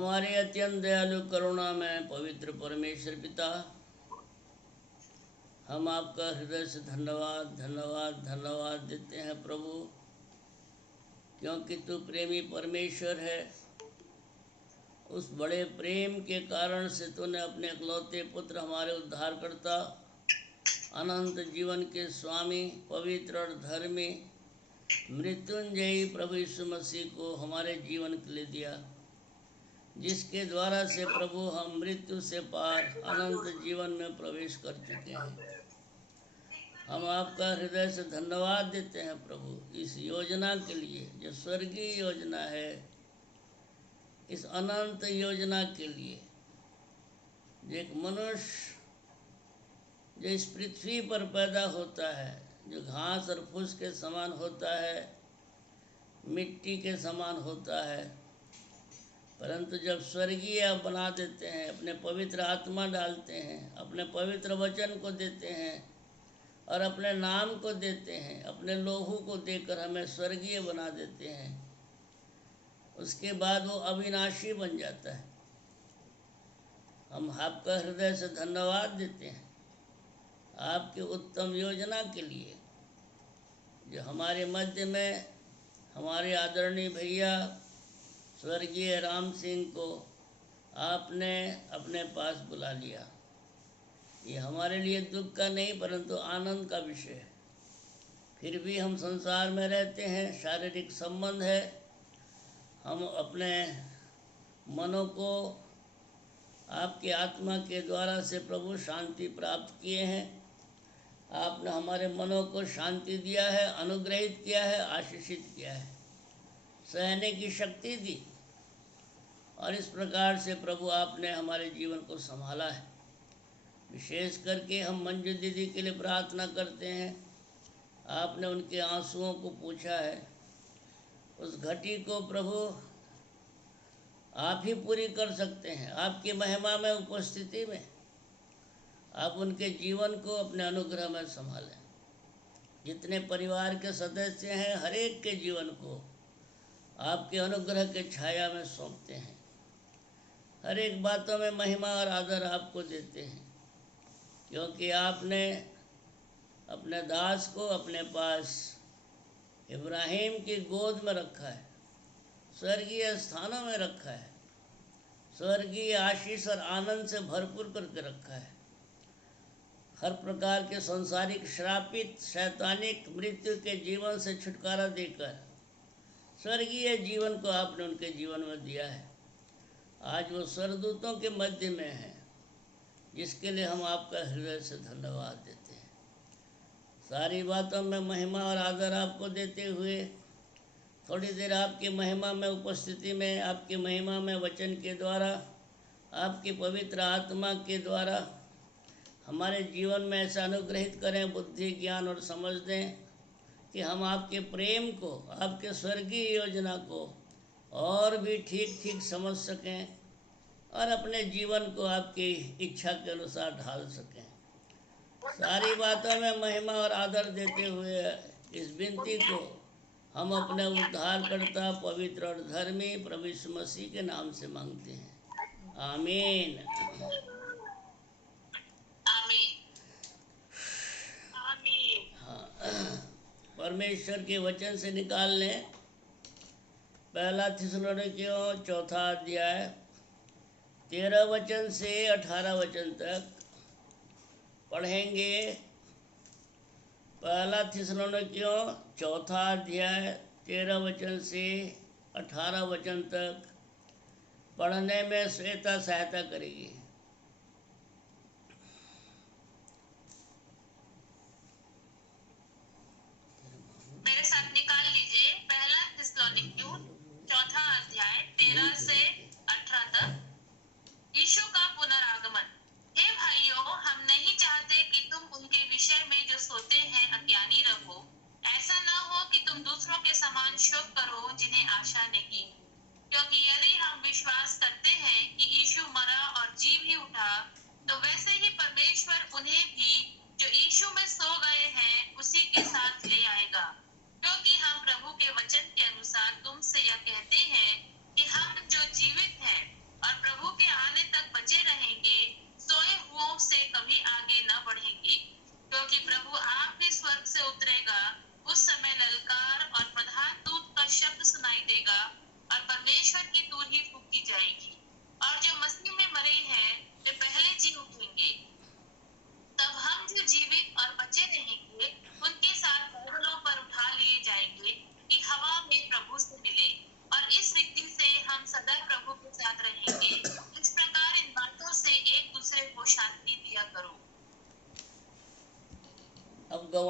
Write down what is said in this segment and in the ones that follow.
हमारे अत्यंत दयालु करुणा में पवित्र परमेश्वर पिता, हम आपका हृदय से धन्यवाद धन्यवाद धन्यवाद देते हैं प्रभु, क्योंकि तू प्रेमी परमेश्वर है। उस बड़े प्रेम के कारण से तूने अपने इकलौते पुत्र, हमारे उद्धारकर्ता, अनंत जीवन के स्वामी, पवित्र और धर्मी, मृत्युंजयी प्रभु यीशु मसीह को हमारे जीवन के लिए दिया, जिसके द्वारा से प्रभु हम मृत्यु से पार अनंत जीवन में प्रवेश कर चुके हैं। हम आपका हृदय से धन्यवाद देते हैं प्रभु, इस योजना के लिए जो स्वर्गीय योजना है, इस अनंत योजना के लिए। जो एक मनुष्य जो इस पृथ्वी पर पैदा होता है, जो घास और फूस के समान होता है, मिट्टी के समान होता है, परंतु जब स्वर्गीय आप बना देते हैं, अपने पवित्र आत्मा डालते हैं, अपने पवित्र वचन को देते हैं और अपने नाम को देते हैं, अपने लोहू को देकर हमें स्वर्गीय बना देते हैं, उसके बाद वो अविनाशी बन जाता है। हम आपका हृदय से धन्यवाद देते हैं आपकी उत्तम योजना के लिए, जो हमारे मध्य में हमारे आदरणीय भैया स्वर्गीय राम सिंह को आपने अपने पास बुला लिया। ये हमारे लिए दुख का नहीं परंतु आनंद का विषय है। फिर भी हम संसार में रहते हैं, शारीरिक संबंध है, हम अपने मनों को आपकी आत्मा के द्वारा से प्रभु शांति प्राप्त किए हैं। आपने हमारे मनों को शांति दिया है, अनुग्रहित किया है, आशीषित किया है, सहने की शक्ति दी, और इस प्रकार से प्रभु आपने हमारे जीवन को संभाला है। विशेष करके हम मंजू दीदी के लिए प्रार्थना करते हैं। आपने उनके आंसुओं को पूछा है, उस घटी को प्रभु आप ही पूरी कर सकते हैं। आपकी महिमा में उपस्थिति में आप उनके जीवन को अपने अनुग्रह में संभालें। जितने परिवार के सदस्य हैं, हर एक के जीवन को आपके अनुग्रह के छाया में सौंपते हैं। हर एक बातों में महिमा और आदर आपको देते हैं, क्योंकि आपने अपने दास को अपने पास इब्राहिम की गोद में रखा है, स्वर्गीय स्थानों में रखा है, स्वर्गीय आशीष और आनंद से भरपूर करके रखा है। हर प्रकार के संसारिक श्रापित शैतानिक मृत्यु के जीवन से छुटकारा देकर स्वर्गीय जीवन को आपने उनके जीवन में दिया है। आज वो स्वर्गदूतों के मध्य में है, जिसके लिए हम आपका हृदय से धन्यवाद देते हैं। सारी बातों में महिमा और आदर आपको देते हुए थोड़ी देर आपकी महिमा में उपस्थिति में, आपकी महिमा में वचन के द्वारा, आपकी पवित्र आत्मा के द्वारा हमारे जीवन में ऐसा अनुग्रहित करें, बुद्धि ज्ञान और समझ दें कि हम आपके प्रेम को, आपके स्वर्गीय योजना को और भी ठीक ठीक समझ सकें और अपने जीवन को आपकी इच्छा के अनुसार ढाल सकें। सारी बातों में महिमा और आदर देते हुए इस विनती को हम अपने उद्धारकर्ता, पवित्र और धर्मी प्रभु यीशु मसीह के नाम से मांगते हैं, आमीन। परमेश्वर के वचन से निकाल लें। पहला थिस्सलुनीकियों चौथा अध्याय 13 वचन से 18 वचन तक पढ़ेंगे। पहला थिस्सलुनीकियों चौथा अध्याय 13 वचन से 18 वचन तक पढ़ने में श्वेता सहायता करेगी। मेरे साथ निकाल लीजिए पहला थिस्सलुनीकियों चौथा अध्याय 13 से 18 तक। यीशु का पुनरागमन। हे भाइयों, हम नहीं चाहते कि तुम उनके विषय में जो सोते हैं अज्ञानी रहो। ऐसा न हो कि तुम दूसरों के समान शोक करो जिन्हें आशा नहीं, क्योंकि यदि हम विश्वास करते हैं कि यीशु मरा और जी भी उठा, तो वैसे ही परमेश्वर उन्हें भी जो यीशु में सो गए हैं उसी के साथ ले आएगा। क्योंकि हम प्रभु के वचन के अनुसार तुमसे यह कहते हैं कि हम जो जीवित हैं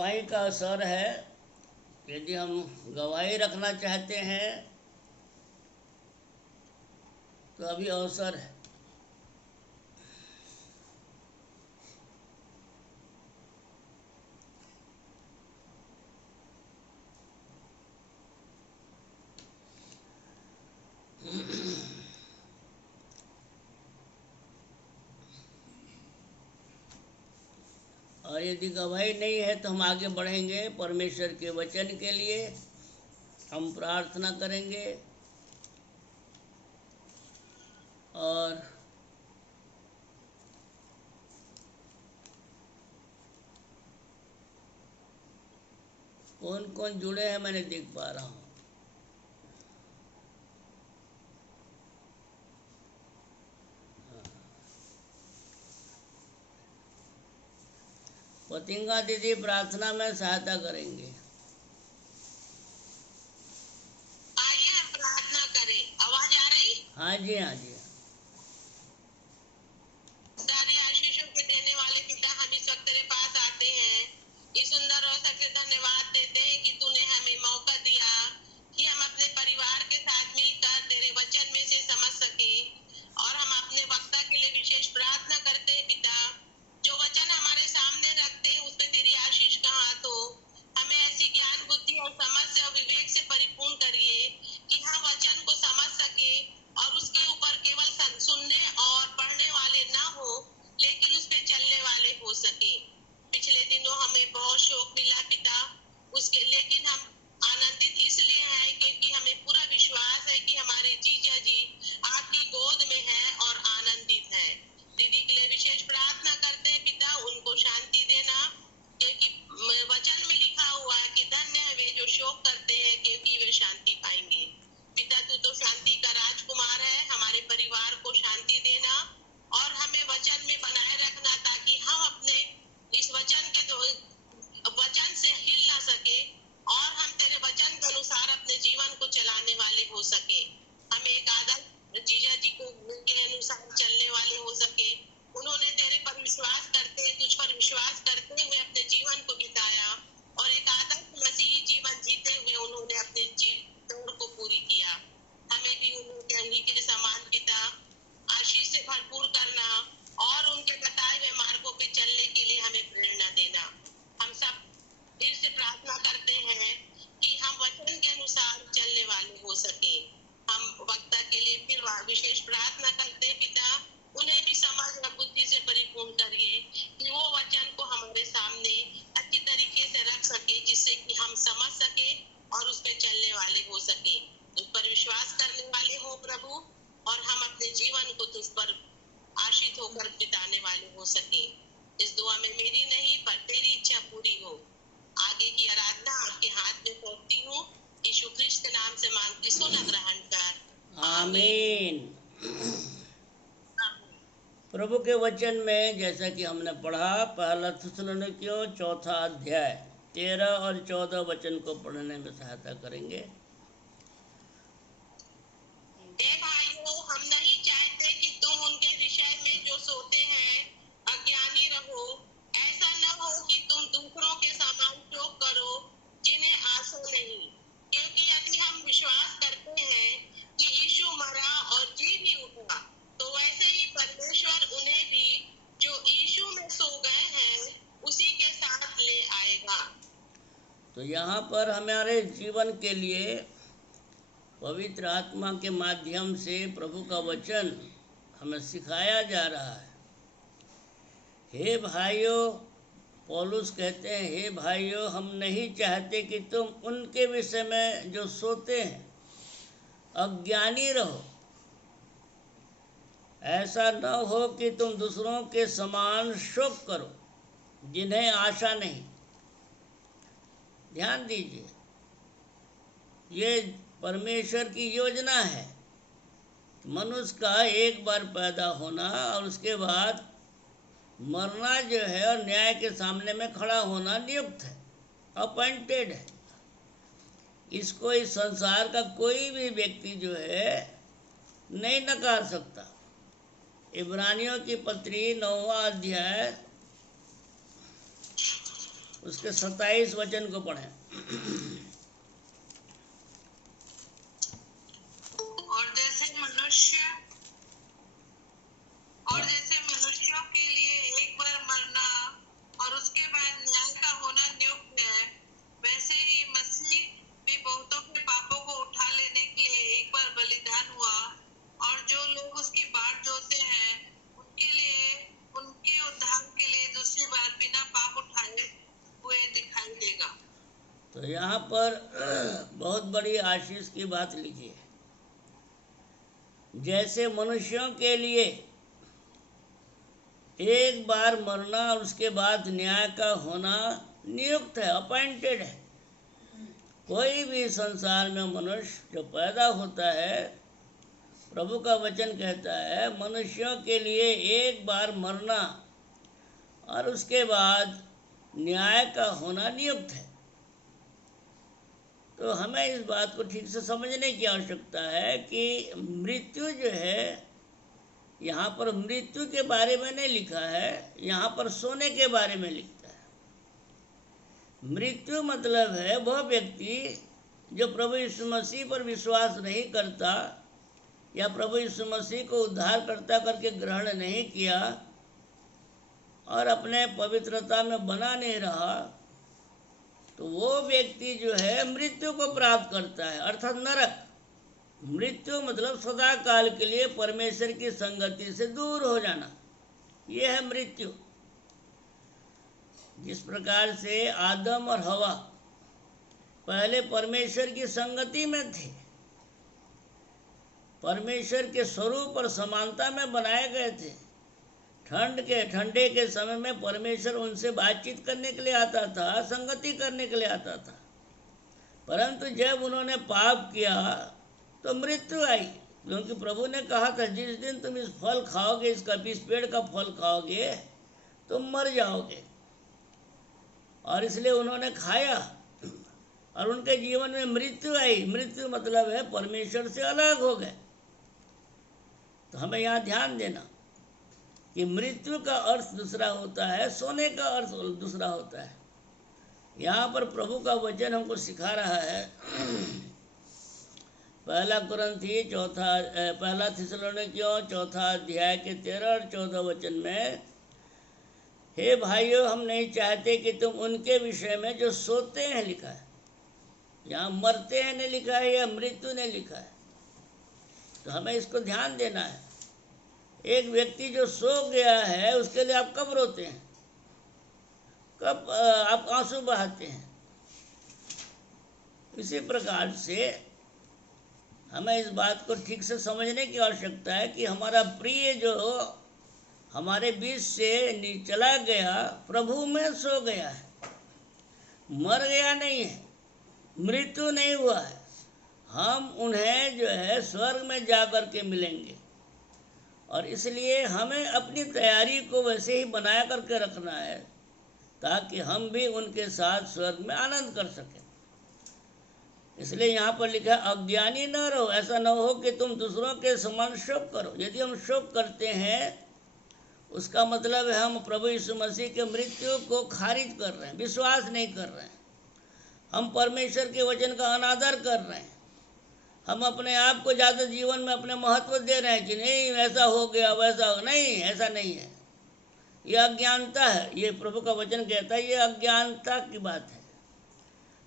गवाही का असर है। यदि हम गवाही रखना चाहते हैं तो अभी अवसर है। और यदि गवाही नहीं है तो हम आगे बढ़ेंगे परमेश्वर के वचन के लिए, हम प्रार्थना करेंगे और कौन कौन जुड़े हैं मैंने देख पा रहा हूँ। पतिंगा दीदी प्रार्थना में सहायता करेंगे। आइए हम प्रार्थना करें। आवाज आ रही? हाँ जी, हाँ जी। सारे आशीषों के देने वाले पिता, हम इस वक्त तेरे पास आते हैं। इस सुंदर अवसर के धन्यवाद देते हैं कि तूने हमें मौका दिया कि हम अपने परिवार के साथ मिलकर तेरे वचन में से समझ सके। और हम अपने वक्ता के लिए विशेष प्रार्थना करते हैं पिता, जो वचन हमारे सामने रखते हैं उसमें तेरी आशीष का हाथ हो। हमें ऐसी ज्ञान बुद्धि और समझ से और विवेक से परिपूर्ण करिए कि हम वचन को समझ सके और उसके ऊपर केवल सुनने और पढ़ने वाले ना हो, लेकिन उस पे चलने वाले हो सके। पिछले दिनों हमें बहुत शौक मिला पिता, उसके लेकिन हम आनंदित इसलिए हैं क्योंकि हमें पूरा विश्वास है कि हमारे जीजा जी आपकी गोद में हैं और आनंदित हैं। दीदी के लिए विशेष प्रार्थना करते हैं पिता, उनको शांति देना, क्योंकि वचन में लिखा हुआ है कि धन्य है वे जो शोक करते हैं क्योंकि वे शांति पाएंगे। पिता तू तो शांति का राजकुमार है, हमारे परिवार को शांति देना और हमें वचन में बनाए रखना, ताकि हम अपने इस वचन के वचन से हिल ना सके और हम तेरे वचन के अनुसार अपने जीवन को चलाने वाले हो सके। हमें एक आदर्श जीजा जी को के अनुसार चलने वाले हो सके। उन्होंने तेरे पर विश्वास करते, तुझ पर विश्वास करते हुए अपने जीवन को बिताया और एक आदर्श मसीही जीवन जीते हुए उन्होंने अपने दौड़ को पूरी किया। हमें भी उन्हीं के समान पिता आशीष से भरपूर करना और उनके बताए हुए मार्गों पे चलने के लिए हमें प्रेरणा देना। हम सब फिर से प्रार्थना करते हैं कि हम वचन के अनुसार चलने वाले हो सके। हम वक्ता के लिए फिर विशेष प्रार्थना करते हैं पिता, उन्हें भी समझ और बुद्धि से परिपूर्ण करिए कि वो वचन को हमारे सामने अच्छी तरीके से रख सके, जिससे कि हम समझ सके और उस पर चलने वाले हो सके, उस पर विश्वास करने वाले हो प्रभु, और हम अपने जीवन को तुझ पर आश्रित होकर बिताने वाले हो सके। इस दुआ में मेरी नहीं पर तेरी इच्छा पूरी हो। आगे की आराधना आपके हाथ में सौंपती हूँ। यीशु ख्रिस्त के नाम से मांगती, सुन ग्रहण कर। आमीन। प्रभु के वचन में जैसा कि हमने पढ़ा, पहला थिस्सलुनीकियों 4 अध्याय 13 और 14 वचन को पढ़ने में सहायता करेंगे। हे भाइयों, हम नहीं चाहते कि तुम उनके विषय में जो सोते हैं अज्ञानी रहो। ऐसा न हो कि तुम दूसरों के समान शोक करो जिन्हें आंसू नहीं, क्योंकि यदि हम विश्वास करते हैं कि यीशु मरा और जी भी उठा, तो वैसे ही परमेश्वर उन्हें भी जो यीशु में सो गए हैं उसी के साथ ले आएगा। तो यहाँ पर हमारे जीवन के लिए पवित्र आत्मा के माध्यम से प्रभु का वचन हमें सिखाया जा रहा है। हे भाइयों, पौलुस कहते हैं, हे भाइयों, हम नहीं चाहते कि तुम उनके विषय में जो सोते हैं अज्ञानी रहो। ऐसा न हो कि तुम दूसरों के समान शोक करो जिन्हें आशा नहीं। ध्यान दीजिए, ये परमेश्वर की योजना है। मनुष्य का एक बार पैदा होना और उसके बाद मरना जो है और न्याय के सामने में खड़ा होना नियुक्त है, अपॉइंटेड है। इसको इस संसार का कोई भी व्यक्ति जो है नहीं नकार सकता। इब्रानियों की पत्री 9वां अध्याय उसके 27 वचन को पढ़ें। और जैसे मनुष्यों के लिए एक बार मरना और उसके बाद न्याय का होना नियुक्त है, वैसे ही मसीह भी बहुतों के पापों को उठा लेने के लिए एक बार बलिदान हुआ, और जो लोग उसकी बाट जोते हैं उनके लिए, उनके उद्धार के लिए दूसरी बार बिना पाप उठाए हुए दिखाई देगा। तो यहाँ पर बहुत बड़ी आशीष की बात लिखी है। जैसे मनुष्यों के लिए एक बार मरना और उसके बाद न्याय का होना नियुक्त है, अपॉइंटेड है। कोई भी संसार में मनुष्य जो पैदा होता है, प्रभु का वचन कहता है मनुष्यों के लिए एक बार मरना और उसके बाद न्याय का होना नियुक्त है। तो हमें इस बात को ठीक से समझने की आवश्यकता है कि मृत्यु जो है, यहाँ पर मृत्यु के बारे में नहीं लिखा है, यहाँ पर सोने के बारे में लिखता है। मृत्यु मतलब है वह व्यक्ति जो प्रभु यीशु मसीह पर विश्वास नहीं करता या प्रभु यीशु मसीह को उद्धारकर्ता करके ग्रहण नहीं किया और अपने पवित्रता में बना नहीं रहा, तो वो व्यक्ति जो है मृत्यु को प्राप्त करता है, अर्थात नरक। मृत्यु मतलब सदा काल के लिए परमेश्वर की संगति से दूर हो जाना, यह है मृत्यु। जिस प्रकार से आदम और हवा पहले परमेश्वर की संगति में थे, परमेश्वर के स्वरूप और समानता में बनाए गए थे। ठंडे के समय में परमेश्वर उनसे बातचीत करने के लिए आता था, संगति करने के लिए आता था। परंतु जब उन्होंने पाप किया तो मृत्यु आई, क्योंकि प्रभु ने कहा था जिस दिन तुम इस फल खाओगे, इस पेड़ का फल खाओगे, तुम मर जाओगे। और इसलिए उन्होंने खाया और उनके जीवन में मृत्यु आई। मृत्यु मतलब है परमेश्वर से अलग हो गए। तो हमें यहाँ ध्यान देना कि मृत्यु का अर्थ दूसरा होता है, सोने का अर्थ दूसरा होता है। यहाँ पर प्रभु का वचन हमको सिखा रहा है। पहला थिस्सलुनीकियों 4 अध्याय के 13 और 14 वचन में, हे भाइयों, हम नहीं चाहते कि तुम उनके विषय में जो सोते हैं, लिखा है। यहाँ मरते हैं नहीं लिखा है या मृत्यु ने लिखा है। तो हमें इसको ध्यान देना है। एक व्यक्ति जो सो गया है उसके लिए आप कब रोते हैं, कब आप आंसू बहाते हैं? इसी प्रकार से हमें इस बात को ठीक से समझने की आवश्यकता है कि हमारा प्रिय जो हमारे बीच से चला गया, प्रभु में सो गया है, मर गया नहीं है, मृत्यु नहीं हुआ है। हम उन्हें जो है स्वर्ग में जाकर के मिलेंगे, और इसलिए हमें अपनी तैयारी को वैसे ही बनाया करके रखना है ताकि हम भी उनके साथ स्वर्ग में आनंद कर सकें। इसलिए यहाँ पर लिखा है अज्ञानी न रहो। ऐसा न हो कि तुम दूसरों के समान शोक करो। यदि हम शोक करते हैं उसका मतलब है हम प्रभु यीशु मसीह के मृत्यु को खारिज कर रहे हैं, विश्वास नहीं कर रहे हैं। हम परमेश्वर के वचन का अनादर कर रहे हैं। हम अपने आप को ज़्यादा जीवन में अपने महत्व दे रहे हैं कि नहीं ऐसा हो गया वैसा हो, नहीं, ऐसा नहीं है। यह अज्ञानता है। ये प्रभु का वचन कहता है, ये अज्ञानता की बात है।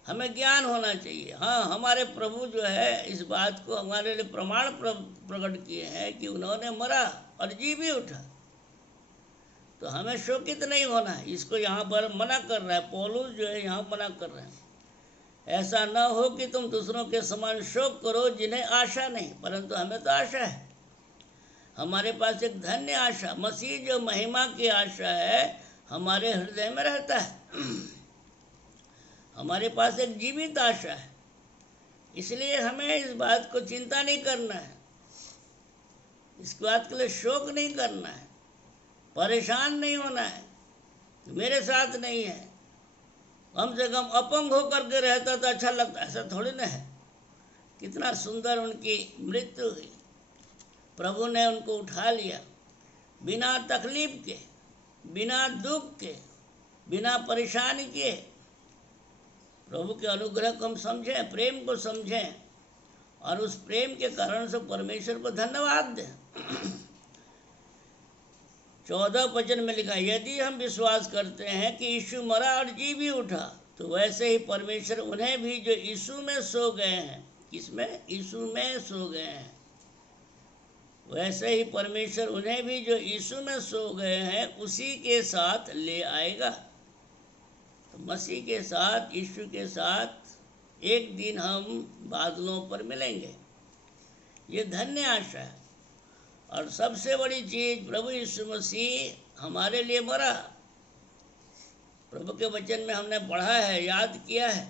हमें ज्ञान होना चाहिए। हाँ, हमारे प्रभु जो है इस बात को हमारे लिए प्रमाण प्रकट किए हैं कि उन्होंने मरा और जी भी उठा। तो हमें शोकित नहीं होना है। इसको यहाँ पर मना कर रहा है पौलुस, जो है यहाँ मना कर रहे हैं। ऐसा न हो कि तुम दूसरों के समान शोक करो जिन्हें आशा नहीं, परंतु हमें तो आशा है। हमारे पास एक धन्य आशा, मसीह जो महिमा की आशा है, हमारे हृदय में रहता है। हमारे पास एक जीवित आशा है। इसलिए हमें इस बात को चिंता नहीं करना है, इस बात के लिए शोक नहीं करना है, परेशान नहीं होना है। मेरे साथ नहीं है, कम से कम अपंग होकर के रहता तो अच्छा लगता। ऐसा थोड़ी ना है। कितना सुंदर उनकी मृत्यु हुई, प्रभु ने उनको उठा लिया बिना तकलीफ के, बिना दुख के। बिना परेशानी किए प्रभु के अनुग्रह को हम समझें, प्रेम को समझें और उस प्रेम के कारण से परमेश्वर को धन्यवाद दें। 14 वचन में लिखा, यदि हम विश्वास करते हैं कि यीशु मरा और जी भी उठा, तो वैसे ही परमेश्वर उन्हें भी जो यीशु में सो गए हैं, किसमें? यीशु में सो गए हैं, वैसे ही परमेश्वर उन्हें भी जो यीशु में सो गए हैं उसी के साथ ले आएगा। तो मसीह के साथ, यीशु के साथ एक दिन हम बादलों पर मिलेंगे। ये धन्य आशा है। और सबसे बड़ी चीज, प्रभु यीशु मसीह हमारे लिए मरा। प्रभु के वचन में हमने पढ़ा है, याद किया है,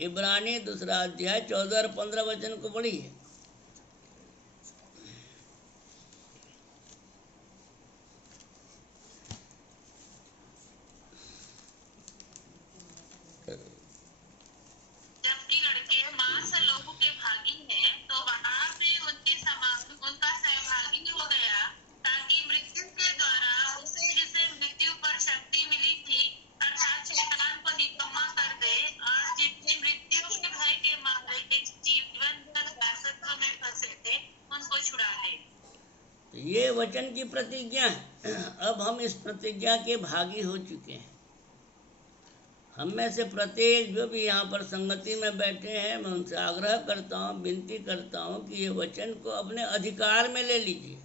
इब्रानी 2 अध्याय 14 और 15 वचन को पढ़ी है। जबकि लड़के मांस और लोहू के भागी हैं, तो वहाँ भी उनका सहभागी हो गया, ताकि मृत्यु के द्वारा उसे जिसे मृत्यु पर शक्ति मिली थी, अर्थात शैतान को निकम्मा कर दे, और जितने मृत्यु के भय के मारे जीवन भर दासत्व में फंसे थे, उनको छुड़ा ले। तो ये वचन की प्रतिज्ञा है। अब हम इस प्रतिज्ञा के भागी हो चुके हैं। हम में से प्रत्येक जो भी यहाँ पर संगति में बैठे हैं, मैं उनसे आग्रह करता हूँ, विनती करता हूँ कि ये वचन को अपने अधिकार में ले लीजिए।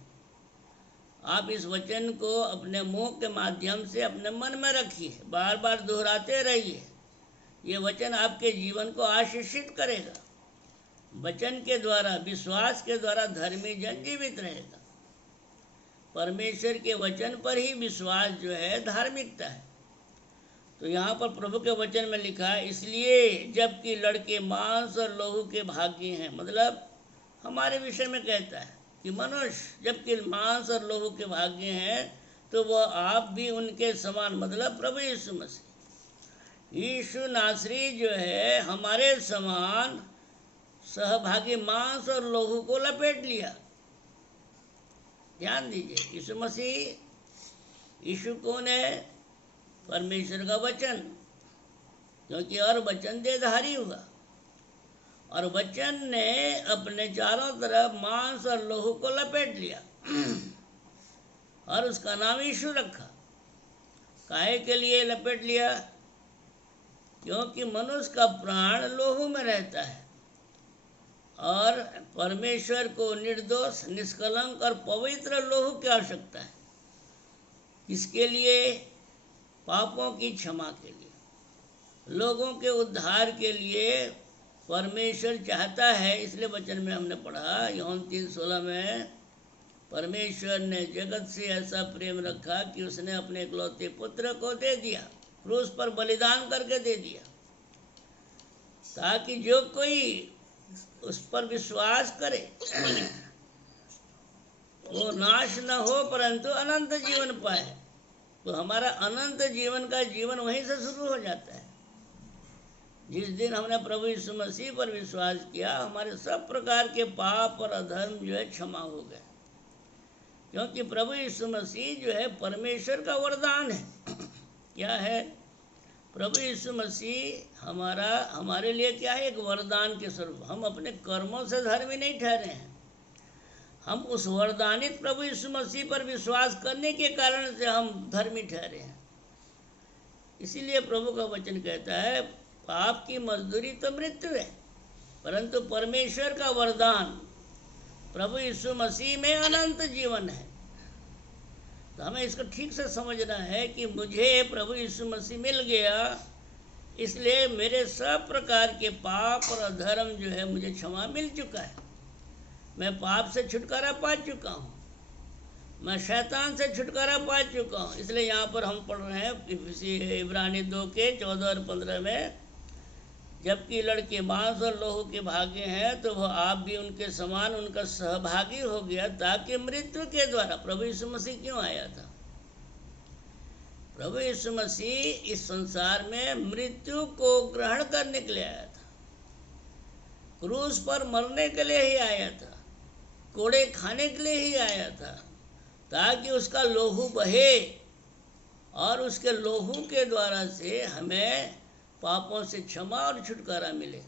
आप इस वचन को अपने मुंह के माध्यम से अपने मन में रखिए, बार बार दोहराते रहिए। ये वचन आपके जीवन को आशीषित करेगा। वचन के द्वारा, विश्वास के द्वारा धर्मी जन जीवित रहेगा। परमेश्वर के वचन पर ही विश्वास जो है धार्मिकता है। तो यहाँ पर प्रभु के वचन में लिखा है, इसलिए जबकि लड़के मांस और लोहू के भागी हैं, मतलब हमारे विषय में कहता है कि मनुष्य जबकि मांस और लोहू के भागी हैं, तो वह आप भी उनके समान, मतलब प्रभु यीशु मसीह, यीशु नासरी जो है हमारे समान सहभागी मांस और लोहू को लपेट लिया। ध्यान दीजिए, यीशु मसीह, यीशु कौन है? परमेश्वर का वचन, क्योंकि और वचन देहधारी हुआ, और वचन ने अपने चारों तरफ मांस और लोहू को लपेट लिया और उसका नाम यीशु रखा। काहे के लिए लपेट लिया? क्योंकि मनुष्य का प्राण लोहू में रहता है और परमेश्वर को निर्दोष, निष्कलंक और पवित्र लोहू की आवश्यकता है। किसके लिए? पापों की क्षमा के लिए, लोगों के उद्धार के लिए परमेश्वर चाहता है। इसलिए वचन में हमने पढ़ा, यूहन्ना 3:16 में, परमेश्वर ने जगत से ऐसा प्रेम रखा कि उसने अपने इकलौते पुत्र को दे दिया, क्रूस पर बलिदान करके दे दिया, ताकि जो कोई उस पर विश्वास करे वो नाश न हो परंतु अनंत जीवन पाए। तो हमारा अनंत जीवन का जीवन वहीं से शुरू हो जाता है। जिस दिन हमने प्रभु यीशु मसीह पर विश्वास किया, हमारे सब प्रकार के पाप और अधर्म जो है क्षमा हो गए, क्योंकि प्रभु यीशु मसीह जो है परमेश्वर का वरदान है। क्या है? प्रभु यीशु मसीह हमारे लिए क्या है? एक वरदान के स्वरूप। हम अपने कर्मों से धर्मी नहीं ठहरे हैं, हम उस वरदानित प्रभु यीशु मसीह पर विश्वास करने के कारण से हम धर्मी ठहरे हैं। इसीलिए प्रभु का वचन कहता है, पाप की मजदूरी तो मृत्यु है, परंतु परमेश्वर का वरदान प्रभु यीशु मसीह में अनंत जीवन है। तो हमें इसको ठीक से समझना है कि मुझे प्रभु यीशु मसीह मिल गया, इसलिए मेरे सब प्रकार के पाप और अधर्म जो है मुझे क्षमा मिल चुका है। मैं पाप से छुटकारा पा चुका हूँ, मैं शैतान से छुटकारा पा चुका हूँ। इसलिए यहाँ पर हम पढ़ रहे हैं इब्रानी 2 के 14 और 15 में, जबकि लड़के मांस और लोहू के भागे हैं, तो वह आप भी उनके समान उनका सहभागी हो गया, ताकि मृत्यु के द्वारा, प्रभु यीशु मसीह क्यों आया था? प्रभु यीशु मसीह इस संसार में मृत्यु को ग्रहण करने के लिए आया था, क्रूस पर मरने के लिए ही आया था, कोड़े खाने के लिए ही आया था, ताकि उसका लोहू बहे और उसके लोहू के द्वारा से हमें पापों से क्षमा और छुटकारा मिले।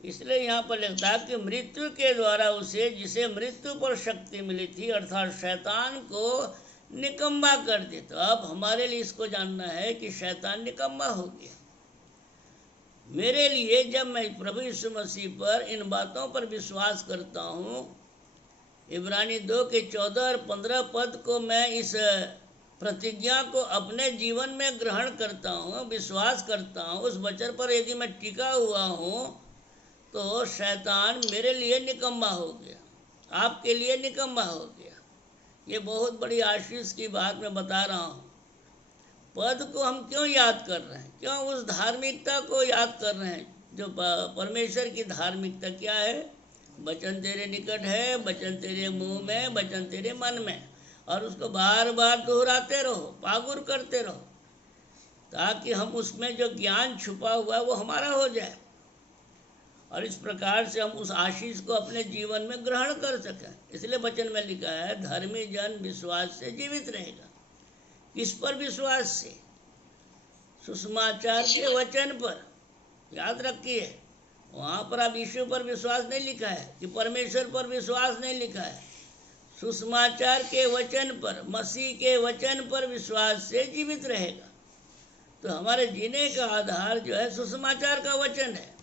इसलिए यहाँ पर लिखता है कि मृत्यु के द्वारा उसे, जिसे मृत्यु पर शक्ति मिली थी, अर्थात शैतान को निकम्मा कर दे। तो अब हमारे लिए इसको जानना है कि शैतान निकम्मा हो गया मेरे लिए जब मैं प्रभु यीशु मसीह पर इन बातों पर विश्वास करता हूँ। इब्रानी 2 के 14 और 15 पद को मैं इस प्रतिज्ञा को अपने जीवन में ग्रहण करता हूँ, विश्वास करता हूँ। उस वचन पर यदि मैं टिका हुआ हूँ तो शैतान मेरे लिए निकम्मा हो गया, आपके लिए निकम्मा हो गया। ये बहुत बड़ी आशीष की बात मैं बता रहा हूँ। पद को हम क्यों याद कर रहे हैं? क्यों उस धार्मिकता को याद कर रहे हैं जो परमेश्वर की धार्मिकता क्या है? वचन तेरे निकट है, वचन तेरे मुंह में, वचन तेरे मन में, और उसको बार बार दोहराते रहो, पागुर करते रहो, ताकि हम उसमें जो ज्ञान छुपा हुआ है वो हमारा हो जाए, और इस प्रकार से हम उस आशीष को अपने जीवन में ग्रहण कर सकें। इसलिए वचन में लिखा है, धर्मी जन विश्वास से जीवित रहेगा। किस पर विश्वास से? सुसमाचार के वचन पर। याद रखिए, वहाँ पर अब यीशु पर विश्वास नहीं लिखा है, कि परमेश्वर पर विश्वास नहीं लिखा है। सुसमाचार के वचन पर, मसीह के वचन पर विश्वास से जीवित रहेगा। तो हमारे जीने का आधार जो है सुसमाचार का वचन है।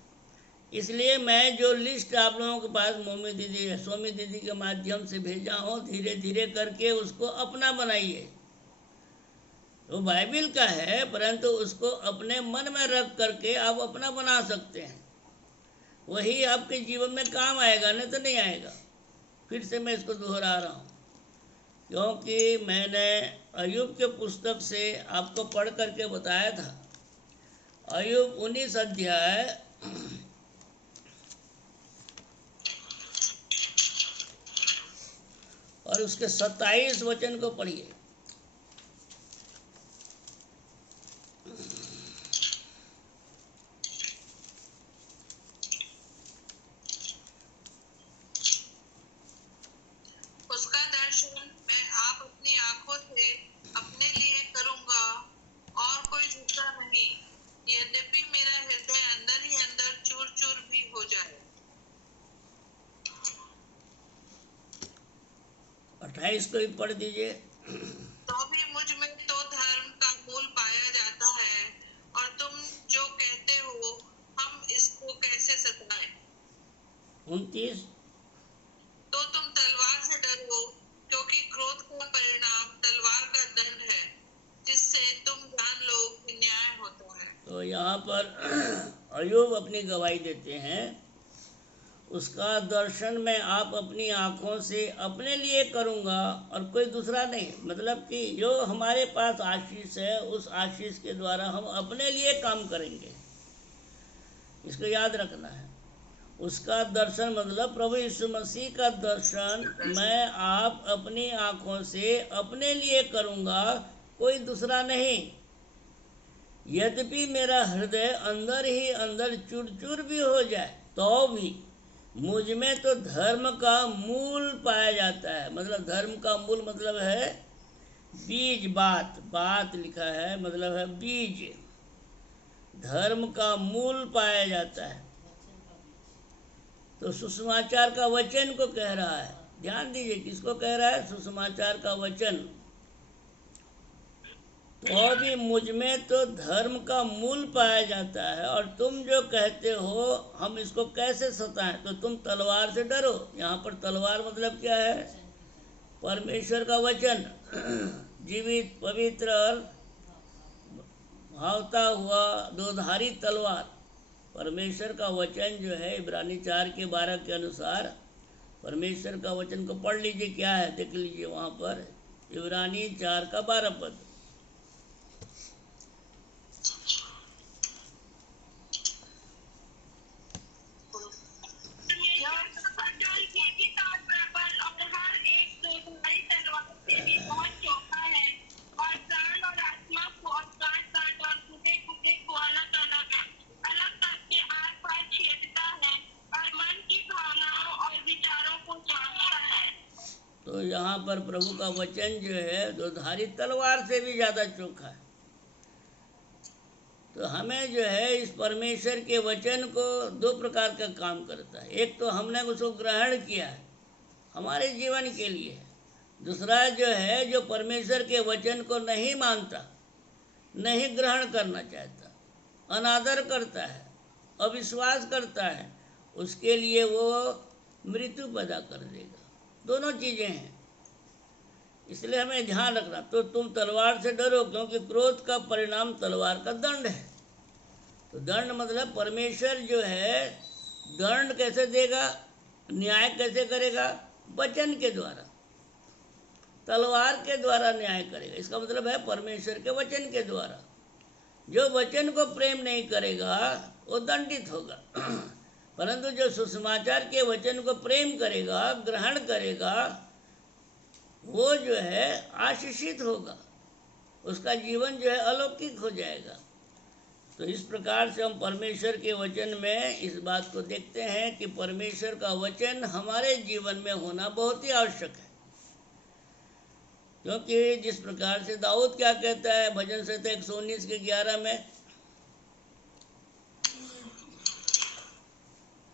इसलिए मैं जो लिस्ट आप लोगों के पास स्वामी दीदी के माध्यम से भेजा हूँ, धीरे धीरे करके उसको अपना बनाइए। वो बाइबिल का है, परंतु उसको अपने मन में रख करके आप अपना बना सकते हैं। वही आपके जीवन में काम आएगा, नहीं तो नहीं आएगा। फिर से मैं इसको दोहरा रहा हूँ, क्योंकि मैंने अय्यूब के पुस्तक से आपको पढ़ करके बताया था। अय्यूब 19 अध्याय और उसके 27 वचन को पढ़िए। उसका दर्शन मैं आप अपनी आंखों से अपने लिए करूंगा और कोई दूसरा नहीं, यद्यपि मेरा हृदय अंदर ही अंदर चूर चूर भी हो जाए। 28 को भी पढ़ दीजिए। तो भी मुझ में तो धर्म का मूल पाया जाता है, और तुम जो कहते हो हम इसको कैसे सताएं। 29 तो तुम तलवार से डरो, क्योंकि क्रोध का परिणाम तलवार का दंड है, जिससे तुम जान लो कि न्याय होता है। तो यहाँ पर अय्यूब अपनी गवाही देते हैं, उसका दर्शन मैं आप अपनी आँखों से अपने लिए करूँगा और कोई दूसरा नहीं। मतलब कि जो हमारे पास आशीष है, उस आशीष के द्वारा हम अपने लिए काम करेंगे। इसको याद रखना है। उसका दर्शन मतलब प्रभु यीशु मसीह का दर्शन मैं आप अपनी आँखों से अपने लिए करूँगा, कोई दूसरा नहीं। यद्यपि मेरा हृदय अंदर ही अंदर चूर चूर भी हो जाए, तो भी मुझ में तो धर्म का मूल पाया जाता है। मतलब धर्म का मूल मतलब है बीज, बात लिखा है, मतलब है बीज। धर्म का मूल पाया जाता है। तो सुसमाचार का वचन को कह रहा है। ध्यान दीजिए, किसको कह रहा है? सुसमाचार का वचन। तो भी मुझ में तो धर्म का मूल पाया जाता है, और तुम जो कहते हो हम इसको कैसे सताएं, तो तुम तलवार से डरो। यहाँ पर तलवार मतलब क्या है? परमेश्वर का वचन, जीवित, पवित्र और भावता हुआ दोधारी तलवार। परमेश्वर का वचन जो है, इब्रानी 4 के 12 के अनुसार परमेश्वर का वचन को पढ़ लीजिए, क्या है देख लीजिए वहाँ पर, इब्रानी 4 का 12 पद। तो यहाँ पर प्रभु का वचन जो है दोधारी तलवार से भी ज़्यादा चोखा है। तो हमें जो है इस परमेश्वर के वचन को दो प्रकार का काम करता है। एक तो हमने उसको ग्रहण किया है, हमारे जीवन के लिए है। दूसरा जो है, जो परमेश्वर के वचन को नहीं मानता, नहीं ग्रहण करना चाहता, अनादर करता है, अविश्वास करता है, उसके लिए वो मृत्यु पैदा कर देगा। दोनों चीज़ें हैं, इसलिए हमें ध्यान रखना। तो तुम तलवार से डरो, क्योंकि क्रोध का परिणाम तलवार का दंड है। तो दंड मतलब परमेश्वर जो है दंड कैसे देगा, न्याय कैसे करेगा? वचन के द्वारा, तलवार के द्वारा न्याय करेगा। इसका मतलब है परमेश्वर के वचन के द्वारा। जो वचन को प्रेम नहीं करेगा वो दंडित होगा, परंतु जो सुसमाचार के वचन को प्रेम करेगा, ग्रहण करेगा, वो जो है आशीषित होगा, उसका जीवन जो है अलौकिक हो जाएगा। तो इस प्रकार से हम परमेश्वर के वचन में इस बात को देखते हैं कि परमेश्वर का वचन हमारे जीवन में होना बहुत ही आवश्यक है। क्योंकि जिस प्रकार से दाऊद क्या कहता है भजन संहिता 119 के 11 में,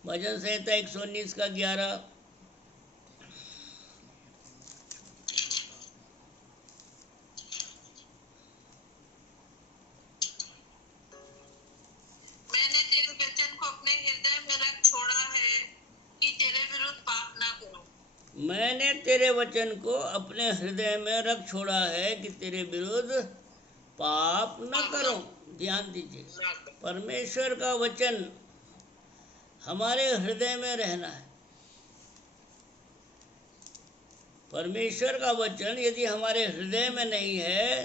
भजन संहिता 119 का 11, मैंने तेरे वचन को अपने हृदय में रख छोड़ा है कि तेरे विरुद्ध पाप ना करूं। मैंने तेरे वचन को अपने हृदय में रख छोड़ा है कि तेरे विरुद्ध पाप न करूं। ध्यान दीजिए, परमेश्वर का वचन हमारे हृदय में रहना है। परमेश्वर का वचन यदि हमारे हृदय में नहीं है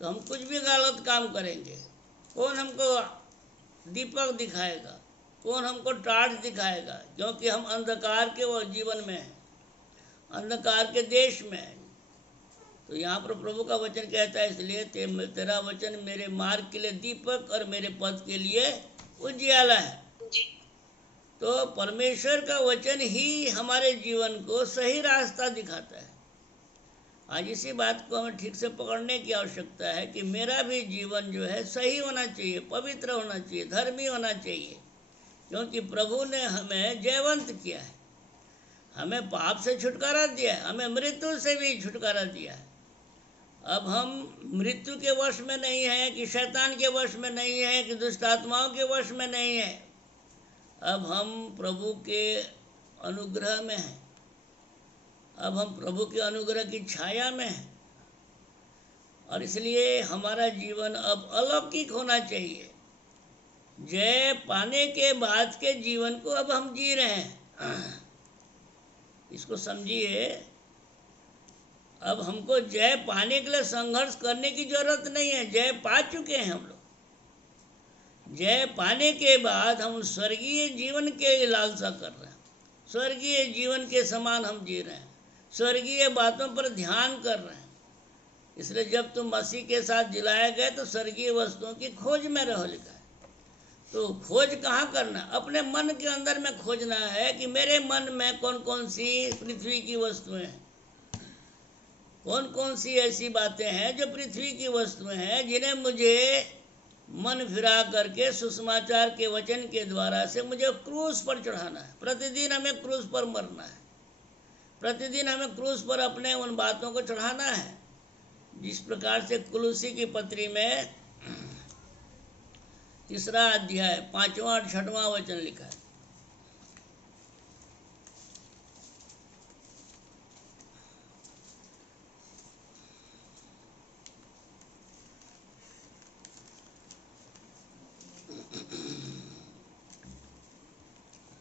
तो हम कुछ भी गलत काम करेंगे। कौन हमको दीपक दिखाएगा, कौन हमको टार्च दिखाएगा? क्योंकि हम अंधकार के वो जीवन में हैं, अंधकार के देश में हैं। तो यहाँ पर प्रभु का वचन कहता है, इसलिए तेरा वचन मेरे मार्ग के लिए दीपक और मेरे पथ के लिए उजियाला है। तो परमेश्वर का वचन ही हमारे जीवन को सही रास्ता दिखाता है। आज इसी बात को हमें ठीक से पकड़ने की आवश्यकता है कि मेरा भी जीवन जो है सही होना चाहिए, पवित्र होना चाहिए, धर्मी होना चाहिए, क्योंकि प्रभु ने हमें जयवंत किया है, हमें पाप से छुटकारा दिया है, हमें मृत्यु से भी छुटकारा दिया है। अब हम मृत्यु के वश में नहीं हैं, कि शैतान के वश में नहीं हैं, कि दुष्ट आत्माओं के वश में नहीं हैं। अब हम प्रभु के अनुग्रह में हैं, अब हम प्रभु के अनुग्रह की छाया में हैं, और इसलिए हमारा जीवन अब अलौकिक होना चाहिए। जय पाने के बाद के जीवन को अब हम जी रहे हैं। इसको समझिए, अब हमको जय पाने के लिए संघर्ष करने की जरूरत नहीं है, जय पा चुके हैं हम लोग। जय पाने के बाद हम स्वर्गीय जीवन के लालसा कर रहे हैं, स्वर्गीय जीवन के समान हम जी रहे हैं, स्वर्गीय बातों पर ध्यान कर रहे हैं। इसलिए जब तुम मसीह के साथ जिलाए गए तो स्वर्गीय वस्तुओं की खोज में रहो, लिखा है। तो खोज कहाँ करना? अपने मन के अंदर में खोजना है कि मेरे मन में कौन कौन सी पृथ्वी की वस्तुएं हैं, कौन कौन सी ऐसी बातें हैं जो पृथ्वी की वस्तुएं हैं, जिन्हें मुझे मन फिरा करके सुसमाचार के वचन के द्वारा से मुझे क्रूस पर चढ़ाना है। प्रतिदिन हमें क्रूस पर मरना है, प्रतिदिन हमें क्रूस पर अपने उन बातों को चढ़ाना है। जिस प्रकार से कुलुसी की पत्री में 3 अध्याय 5वां और 6वां वचन लिखा है।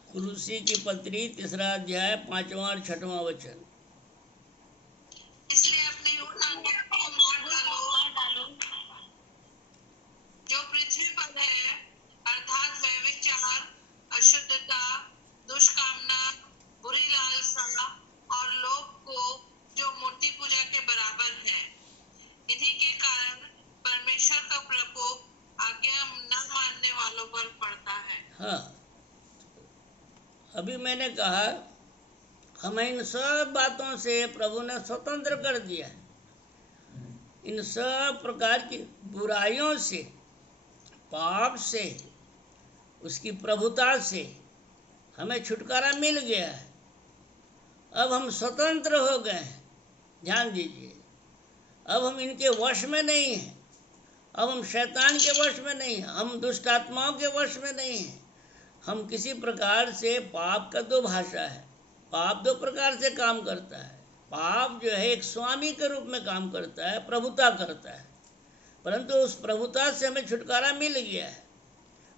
कुलुसी की पत्री 3 अध्याय 5वां और 6वां वचन। इसलिए अपनी उन आज्ञा को मार डालो जो पृथ्वी पर है, अर्थात व्यभिचार, अशुद्धता, दुष्कामना, बुरी लालसा और लोभ को जो मूर्ति पूजा के बराबर है। इन्हीं के कारण परमेश्वर का प्रकोप आज्ञा न मानने वालों पर पड़ता है। हाँ, अभी मैंने कहा हमें इन सब बातों से प्रभु ने स्वतंत्र कर दिया है। इन सब प्रकार की बुराइयों से, पाप से, उसकी प्रभुता से हमें छुटकारा मिल गया है। अब हम स्वतंत्र हो गए हैं। ध्यान दीजिए, अब हम इनके वश में नहीं हैं। अब हम शैतान के वश में नहीं हैं, हम दुष्ट आत्माओं के वश में नहीं हैं। हम किसी प्रकार से, पाप का दो भाषा है, पाप दो प्रकार से काम करता है। पाप जो है एक स्वामी के रूप में काम करता है, प्रभुता करता है, परंतु उस प्रभुता से हमें छुटकारा मिल गया है।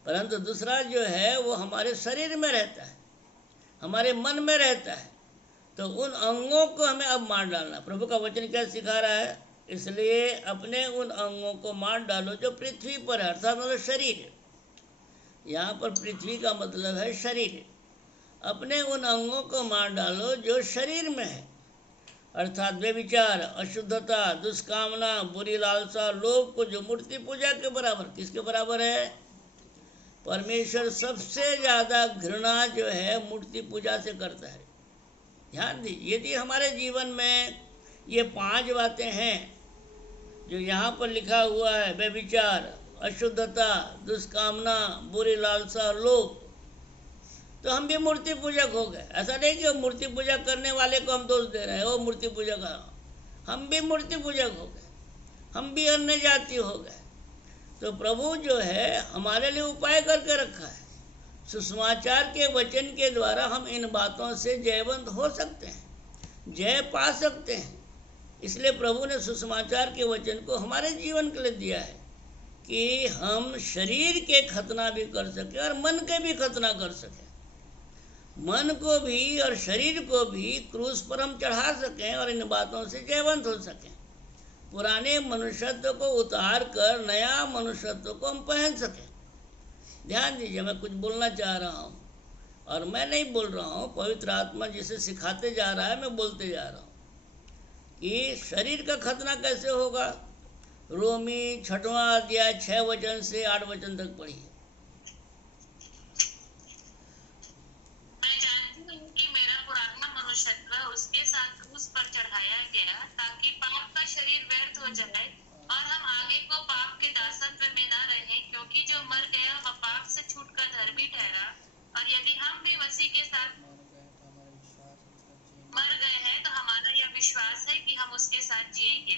परंतु दूसरा जो है वो हमारे शरीर में रहता है, हमारे मन में रहता है। तो उन अंगों को हमें अब मार डालना। प्रभु का वचन क्या सिखा रहा है? इसलिए अपने उन अंगों को मार डालो जो पृथ्वी पर है, अर्थात मतलब शरीर। यहाँ पर पृथ्वी का मतलब है शरीर। अपने उन अंगों को मार डालो जो शरीर में है, अर्थात व्यभिचार, अशुद्धता, दुष्कामना, बुरी लालसा, लोभ को, जो मूर्ति पूजा के बराबर। किसके बराबर है? परमेश्वर सबसे ज़्यादा घृणा जो है मूर्ति पूजा से करता है। ध्यान दीजिए, यदि हमारे जीवन में ये 5 बातें हैं जो यहाँ पर लिखा हुआ है, व्यभिचार, अशुद्धता, दुष्कामना, बुरी लालसा, लोभ, तो हम भी मूर्ति पूजक हो गए। ऐसा नहीं कि मूर्ति पूजा करने वाले को हम दोष दे रहे हैं, वो मूर्ति पूजक है। हम भी मूर्ति पूजक हो गए, हम भी अन्य जाति हो गए। तो प्रभु जो है हमारे लिए उपाय करके रखा है। सुसमाचार के वचन के द्वारा हम इन बातों से जयवंत हो सकते हैं, जय पा सकते हैं। इसलिए प्रभु ने सुसमाचार के वचन को हमारे जीवन के लिए दिया है कि हम शरीर के खतना भी कर सकें और मन के भी खतना कर सकें। मन को भी और शरीर को भी क्रूस पर हम चढ़ा सकें और इन बातों से जयवंत हो सकें। पुराने मनुष्यत्व को उतार कर नया मनुष्यत्व को हम पहन सकें। ध्यान दीजिए, मैं कुछ बोलना चाह रहा हूँ और मैं नहीं बोल रहा हूँ, पवित्र आत्मा जिसे सिखाते जा रहा है मैं बोलते जा रहा हूँ कि शरीर का खतना कैसे होगा। रोमी 6वां अध्याय 6 वचन से 8 वचन तक पढ़िए। मैं जानती हूँ कि मेरा पुराना मनुष्यत्व उसके साथ क्रूस पर चढ़ाया गया ताकि पाप का शरीर व्यर्थ हो जाए और हम आगे को पाप के दासत्व में न रहें, क्योंकि जो मर गया वह पाप से छूटकर धर्मी ठहरा। और यदि हम भी मसीह के साथ मर गए हैं तो हमारा यह विश्वास है कि हम उसके साथ जिएंगे।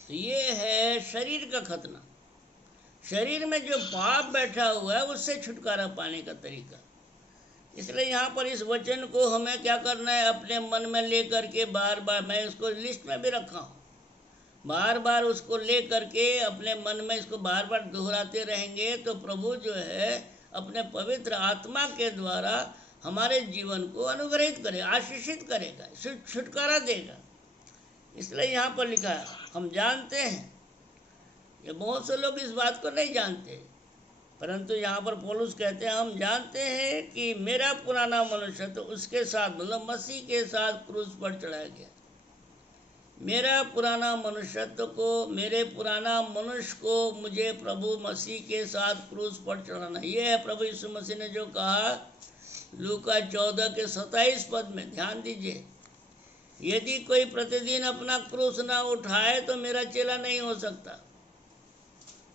तो ये है शरीर का खतना। शरीर में जो पाप बैठा हुआ है उससे छुटकारा पाने का तरीका। इसलिए यहाँ पर इस वचन को हमें क्या करना है, अपने मन में ले करके बार बार, मैं इसको लिस्ट में भी रखा हूँ, बार बार उसको ले करके अपने मन में इसको बार बार दोहराते रहेंगे तो प्रभु जो है अपने पवित्र आत्मा के द्वारा हमारे जीवन को अनुग्रहित करेगा, आशीषित करेगा, छुटकारा देगा। इसलिए यहाँ पर लिखा है, हम जानते हैं, ये बहुत से लोग इस बात को नहीं जानते, परंतु यहाँ पर पौलुस कहते हैं हम जानते हैं कि मेरा पुराना मनुष्य तो उसके साथ, मतलब मसीह के साथ क्रूस पर चढ़ाया गया। मेरा पुराना मनुष्यत्व को, मेरे पुराना मनुष्य को मुझे प्रभु मसीह के साथ क्रूस पर चढ़ाना। ये है प्रभु यीशु मसीह ने जो कहा लूका 14 के 27 पद में। ध्यान दीजिए, यदि कोई प्रतिदिन अपना क्रूस ना उठाए तो मेरा चेला नहीं हो सकता।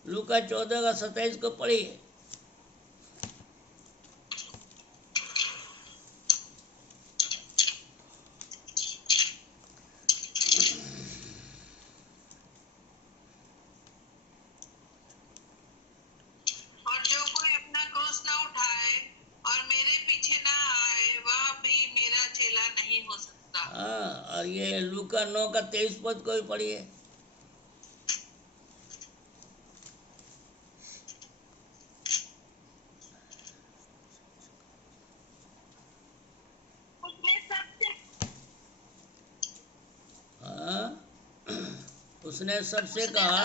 लूका 14 का 27 को पढ़िए। और जो कोई अपना क्रूस ना उठाए और मेरे पीछे ना आए वह भी मेरा चेला नहीं हो सकता। हाँ, और ये लूका 9 का 23 पद को भी पढ़िए। उसने सबसे कहा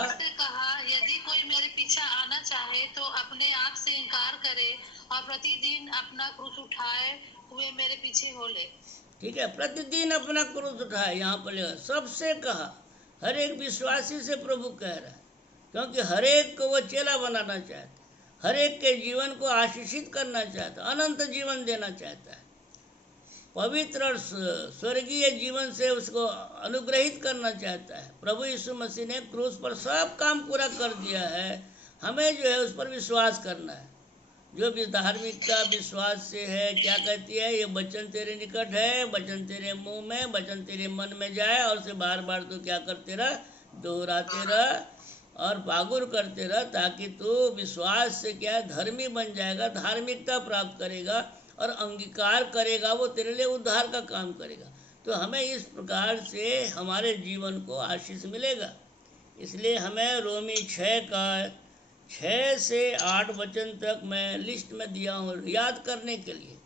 यदि कोई मेरे पीछे आना चाहे तो अपने आप से इनकार करे और प्रतिदिन अपना क्रूस उठाए हुए मेरे पीछे हो ले। ठीक है, प्रतिदिन अपना क्रूस उठाए। यहाँ पर लिखा सबसे कहा, हर एक विश्वासी से प्रभु कह रहा है, क्योंकि हर एक को वो चेला बनाना चाहता है, हर एक के जीवन को आशीषित करना चाहता है, अनंत जीवन देना चाहता है। पवित्र और स्वर्गीय जीवन से उसको अनुग्रहित करना चाहता है। प्रभु यीशु मसीह ने क्रूस पर सब काम पूरा कर दिया है, हमें जो है उस पर विश्वास करना है। जो भी धार्मिकता विश्वास से है, क्या कहती है, ये वचन तेरे निकट है, वचन तेरे मुंह में, वचन तेरे मन में जाए और उसे बार बार तू क्या करते रह, दोहराते रह और बागुर करते रह, ताकि तू विश्वास से क्या धर्मी बन जाएगा, धार्मिकता प्राप्त करेगा और अंगीकार करेगा, वो तेरे लिए उद्धार का काम करेगा। तो हमें इस प्रकार से हमारे जीवन को आशीष मिलेगा। इसलिए हमें रोमी 6 का 6 से 8 वचन तक मैं लिस्ट में दिया हूँ याद करने के लिए।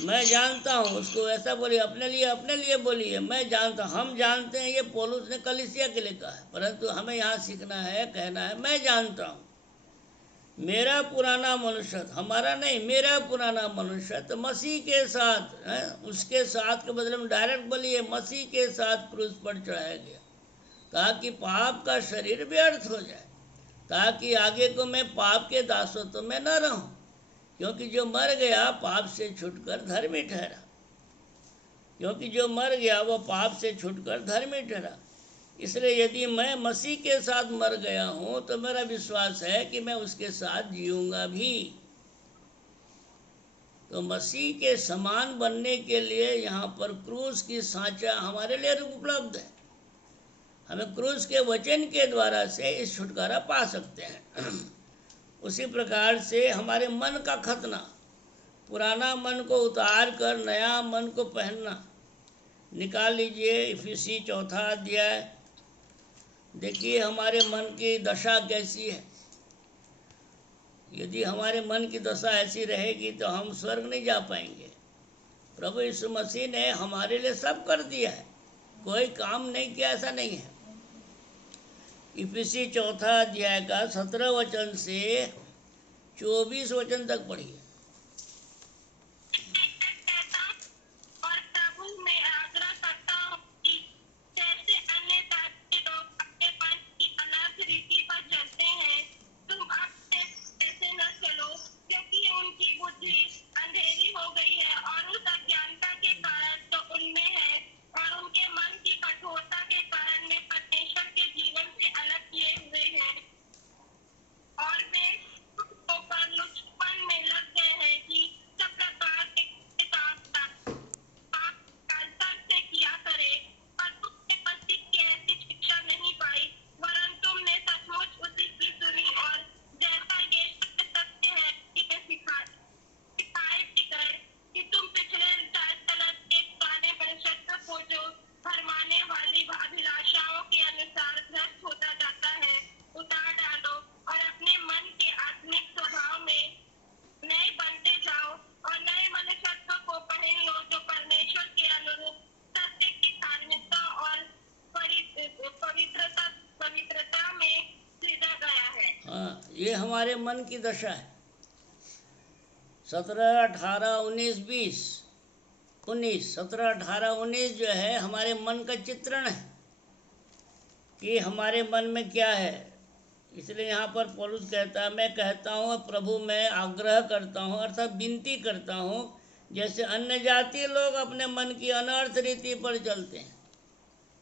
मैं जानता हूँ, उसको ऐसा बोलिए, अपने लिए बोलिए, मैं जानता, हम जानते हैं, ये पौलुस ने कलीसिया के लिए कहा है, परंतु हमें यहाँ सीखना है, कहना है मैं जानता हूँ। मेरा पुराना मनुष्य, हमारा नहीं, मेरा पुराना मनुष्य तो मसीह के साथ है, उसके साथ के बदले में डायरेक्ट बोलिए, मसीह के साथ क्रूस पर चढ़ाया गया, ताकि पाप का शरीर व्यर्थ हो जाए, ताकि आगे को मैं पाप के दासत्व में न रहूं, क्योंकि जो मर गया पाप से छूटकर धर्मी ठहरा, क्योंकि जो मर गया वो पाप से छूटकर धर्मी ठहरा। इसलिए यदि मैं मसीह के साथ मर गया हूं तो मेरा विश्वास है कि मैं उसके साथ जीऊंगा भी। तो मसीह के समान बनने के लिए यहाँ पर क्रूस की सांचा हमारे लिए उपलब्ध है। हमें क्रूस के वचन के द्वारा से इस छुटकारा पा सकते हैं। उसी प्रकार से हमारे मन का खतना, पुराना मन को उतार कर नया मन को पहनना, निकाल लीजिए। इफिसी 4 अध्याय देखिए हमारे मन की दशा कैसी है। यदि हमारे मन की दशा ऐसी रहेगी तो हम स्वर्ग नहीं जा पाएंगे। प्रभु यीशु मसीह ने हमारे लिए सब कर दिया है, कोई काम नहीं किया ऐसा नहीं है। इफिसी 4 अध्याय का 17 वचन से 24 वचन तक पढ़िए। और प्रभु में आग्रह करता हूँ कि जैसे अन्य जाति लोग अपने मन की अनर्थ रीति पर चलते हैं, तुम अपने ऐसे न चलो, क्योंकि उनकी बुद्धि अंधेरी हो गई है और उस अज्ञानता के कारण जो उनमें है और उनके मन की कठोरता के कारण वे परमेश्वर के जीवन से अलग किए हुए हैं और वे होकर लुचपन में लग गए हैं कि सब प्रकार के पाप से किया करे। पर तुमने मसीह की ऐसी शिक्षा नहीं पाई, वरन तुमने सचमुच उसी की सुनी और जैसा ये सत्य है कि सिखाए भी गए कि तुम पिछले चलन के पुराने मनुष्यत्व को जो भरमाने वाली अभिलाषाओं के अनुसार भ्रष्ट होता जाता है उतार डालो और अपने मन के आत्मिक स्वभाव में नए बनते जाओ और नए मनुष्यत्व को पहन लो, जो परमेश्वर के अनुरूप सत्य की धार्मिकता और पवित्रता में सृजा गया है। हाँ, ये हमारे मन की दशा है। 17, 18, 19, 20, 19, 17, 18, 19 जो है हमारे मन का चित्रण है कि हमारे मन में क्या है। इसलिए यहाँ पर पौलुस कहता है, मैं कहता हूँ प्रभु में आग्रह करता हूँ, अर्थात विनती करता हूँ, जैसे अन्य जाति लोग अपने मन की अनर्थ रीति पर चलते हैं।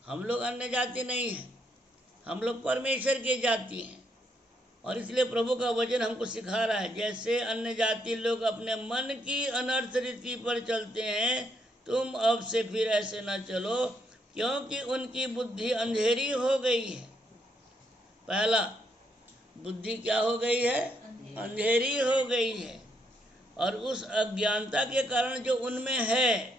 हम लोग अन्य जाति नहीं हैं, हम लोग परमेश्वर की जाति हैं। और इसलिए प्रभु का वचन हमको सिखा रहा है, जैसे अन्य जाति लोग अपने मन की अनर्थ रीति पर चलते हैं, तुम अब से फिर ऐसे न चलो, क्योंकि उनकी बुद्धि अंधेरी हो गई है। पहला, बुद्धि क्या हो गई है? अंधेरी हो गई है। और उस अज्ञानता के कारण जो उनमें है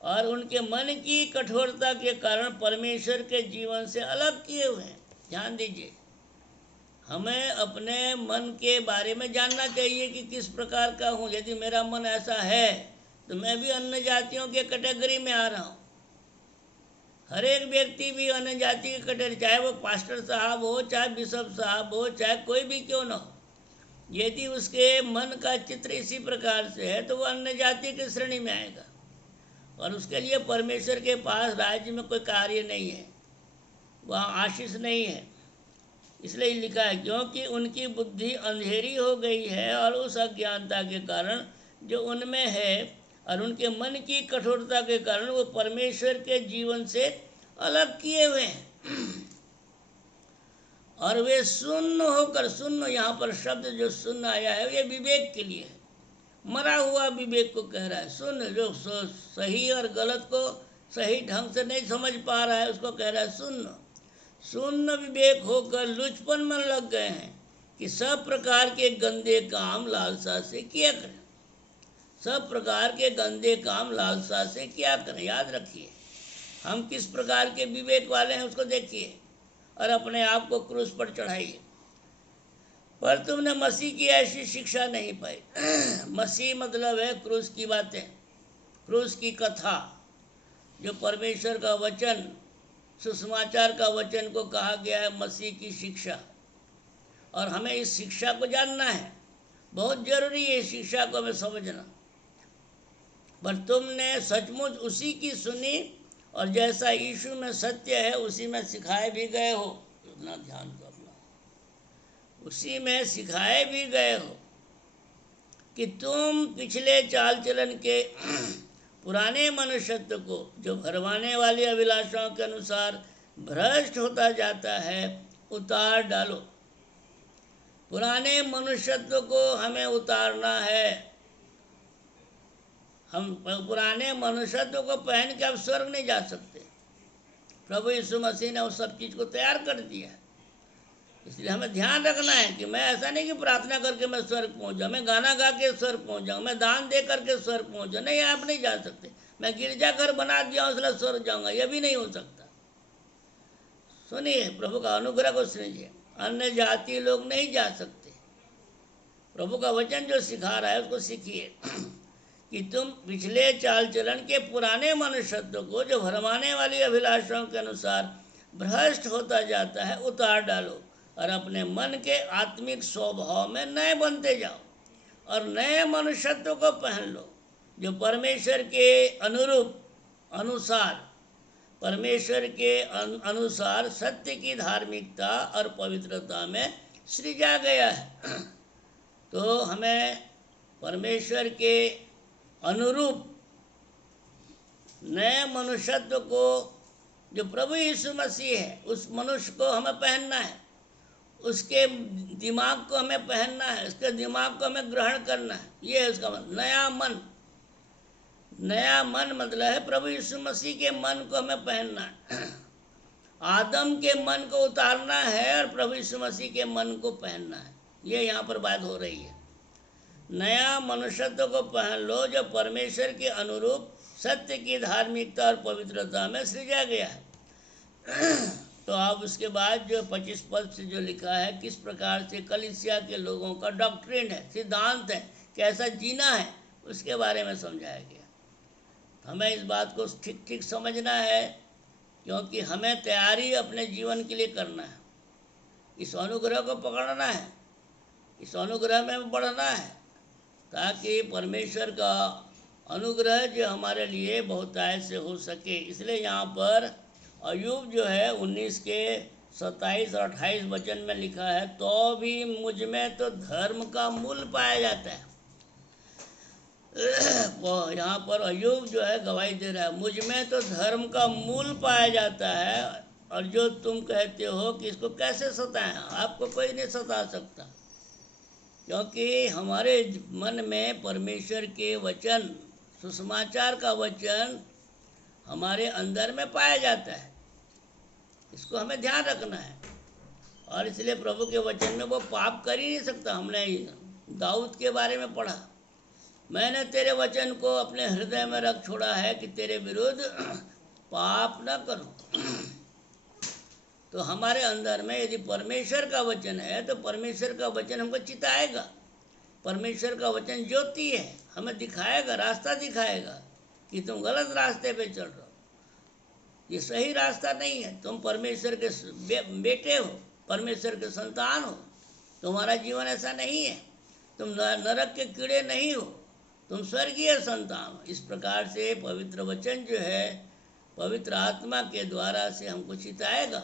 और उनके मन की कठोरता के कारण परमेश्वर के जीवन से अलग किए हुए हैं। ध्यान दीजिए, हमें अपने मन के बारे में जानना चाहिए कि किस प्रकार का हूँ। यदि मेरा मन ऐसा है तो मैं भी अन्य जातियों के कैटेगरी में आ रहा हूँ। हर एक व्यक्ति भी अन्य जाति के कैटेगरी, चाहे वो पास्टर साहब हो, चाहे बिशप साहब हो, चाहे कोई भी क्यों ना हो, यदि उसके मन का चित्र इसी प्रकार से है तो वो अन्य जाति की श्रेणी में आएगा और उसके लिए परमेश्वर के पास राज्य में कोई कार्य नहीं है, वहाँ आशीष नहीं है। इसलिए लिखा है, क्योंकि उनकी बुद्धि अंधेरी हो गई है और उस अज्ञानता के कारण जो उनमें है, और उनके मन की कठोरता के कारण वो परमेश्वर के जीवन से अलग किए हुए हैं। और वे शून्य होकर, शून्य यहाँ पर शब्द जो शून्य आया है ये विवेक के लिए है, मरा हुआ विवेक को कह रहा है। शून्य जो सही और गलत को सही ढंग से नहीं समझ पा रहा है उसको कह रहा है शून्य। शून्य विवेक होकर लुचपन में लग गए हैं कि सब प्रकार के गंदे काम लालसा से किया करें, सब प्रकार के गंदे काम लालसा से किया करें। याद रखिए हम किस प्रकार के विवेक वाले हैं उसको देखिए और अपने आप को क्रूस पर चढ़ाइए। पर तुमने मसीह की ऐसी शिक्षा नहीं पाई। मसीह मतलब है क्रूस की बातें, क्रूस की कथा, जो परमेश्वर का वचन, सुसमाचार का वचन को कहा गया है मसीह की शिक्षा। और हमें इस शिक्षा को जानना है, बहुत जरूरी है इस शिक्षा को हमें समझना। पर तुमने सचमुच उसी की सुनी और जैसा यीशु में सत्य है उसी में सिखाए भी गए हो। इतना ध्यान करना, उसी में सिखाए भी गए हो कि तुम पिछले चाल चलन के पुराने मनुष्यत्व को, जो भरमाने वाली अभिलाषाओं के अनुसार भ्रष्ट होता जाता है, उतार डालो। पुराने मनुष्यत्व को हमें उतारना है। हम पुराने मनुष्यत्व को पहन के अब स्वर्ग नहीं जा सकते। प्रभु यीशु मसीह ने उस सब चीज़ को तैयार कर दिया है। इसलिए हमें ध्यान रखना है कि मैं ऐसा नहीं कि प्रार्थना करके मैं स्वर्ग पहुंच जाऊँ, मैं गाना गा के स्वर्ग पहुंच जाऊँ, मैं दान दे करके स्वर्ग पहुंच जाऊँ। नहीं, आप नहीं जा सकते। मैं गिरजाघर बना दिया इसलिए स्वर्ग जाऊँगा, यह भी नहीं हो सकता। सुनिए, प्रभु का अनुग्रह को सुनिए। अन्य जाति लोग नहीं जा सकते। प्रभु का वचन जो सिखा रहा है उसको सीखिए कि तुम पिछले चाल चलन के पुराने मनुष्यत्व को, जो भरमाने वाली अभिलाषाओं के अनुसार भ्रष्ट होता जाता है, उतार डालो और अपने मन के आत्मिक स्वभाव में नए बनते जाओ और नए मनुष्यत्व को पहन लो, जो परमेश्वर के अनुसार, परमेश्वर के अनुसार सत्य की धार्मिकता और पवित्रता में सृजा गया है। तो हमें परमेश्वर के अनुरूप नए मनुष्यत्व को, जो प्रभु यीशु मसीह है, उस मनुष्य को हमें पहनना है। उसके दिमाग को हमें पहनना है, उसके दिमाग को हमें ग्रहण करना है। ये है उसका मतलब। नया मन, नया मन मतलब है प्रभु यीशु मसीह के मन को हमें पहनना है। आदम के मन को उतारना है और प्रभु यीशु मसीह के मन को पहनना है। ये यहाँ पर बात हो रही है। नया मनुष्यत्व को पहन लो, जो परमेश्वर के अनुरूप सत्य की धार्मिकता और पवित्रता में सृजा गया है। तो अब उसके बाद जो 25 पद से जो लिखा है, किस प्रकार से कलीसिया के लोगों का डॉक्ट्रिन है, सिद्धांत है, कैसा जीना है, उसके बारे में समझाया गया। हमें इस बात को ठीक ठीक समझना है, क्योंकि हमें तैयारी अपने जीवन के लिए करना है। इस अनुग्रह को पकड़ना है, इस अनुग्रह में बढ़ना है, ताकि परमेश्वर का अनुग्रह जो हमारे लिए बहुतायत से हो सके। इसलिए यहाँ पर अय्यूब जो है 19 के 27 और 28 वचन में लिखा है, तो भी मुझ में तो धर्म का मूल पाया जाता है। यहाँ पर अय्यूब जो है गवाही दे रहा है, मुझ में तो धर्म का मूल पाया जाता है, और जो तुम कहते हो कि इसको कैसे सताएं, आपको कोई नहीं सता सकता, क्योंकि हमारे मन में परमेश्वर के वचन, सुसमाचार का वचन हमारे अंदर में पाया जाता है। इसको हमें ध्यान रखना है। और इसलिए प्रभु के वचन में वो पाप कर ही नहीं सकता। हमने दाऊद के बारे में पढ़ा, मैंने तेरे वचन को अपने हृदय में रख छोड़ा है कि तेरे विरुद्ध पाप न करूं। तो हमारे अंदर में यदि परमेश्वर का वचन है तो परमेश्वर का वचन हमको चिताएगा। परमेश्वर का वचन ज्योति है, हमें दिखाएगा, रास्ता दिखाएगा कि तुम गलत रास्ते पे चल रहे हो, ये सही रास्ता नहीं है। तुम परमेश्वर के बेटे हो, परमेश्वर के संतान हो, तुम्हारा जीवन ऐसा नहीं है, तुम नरक के कीड़े नहीं हो, तुम स्वर्गीय संतान हो। इस प्रकार से पवित्र वचन जो है पवित्र आत्मा के द्वारा से हमको चिताएगा,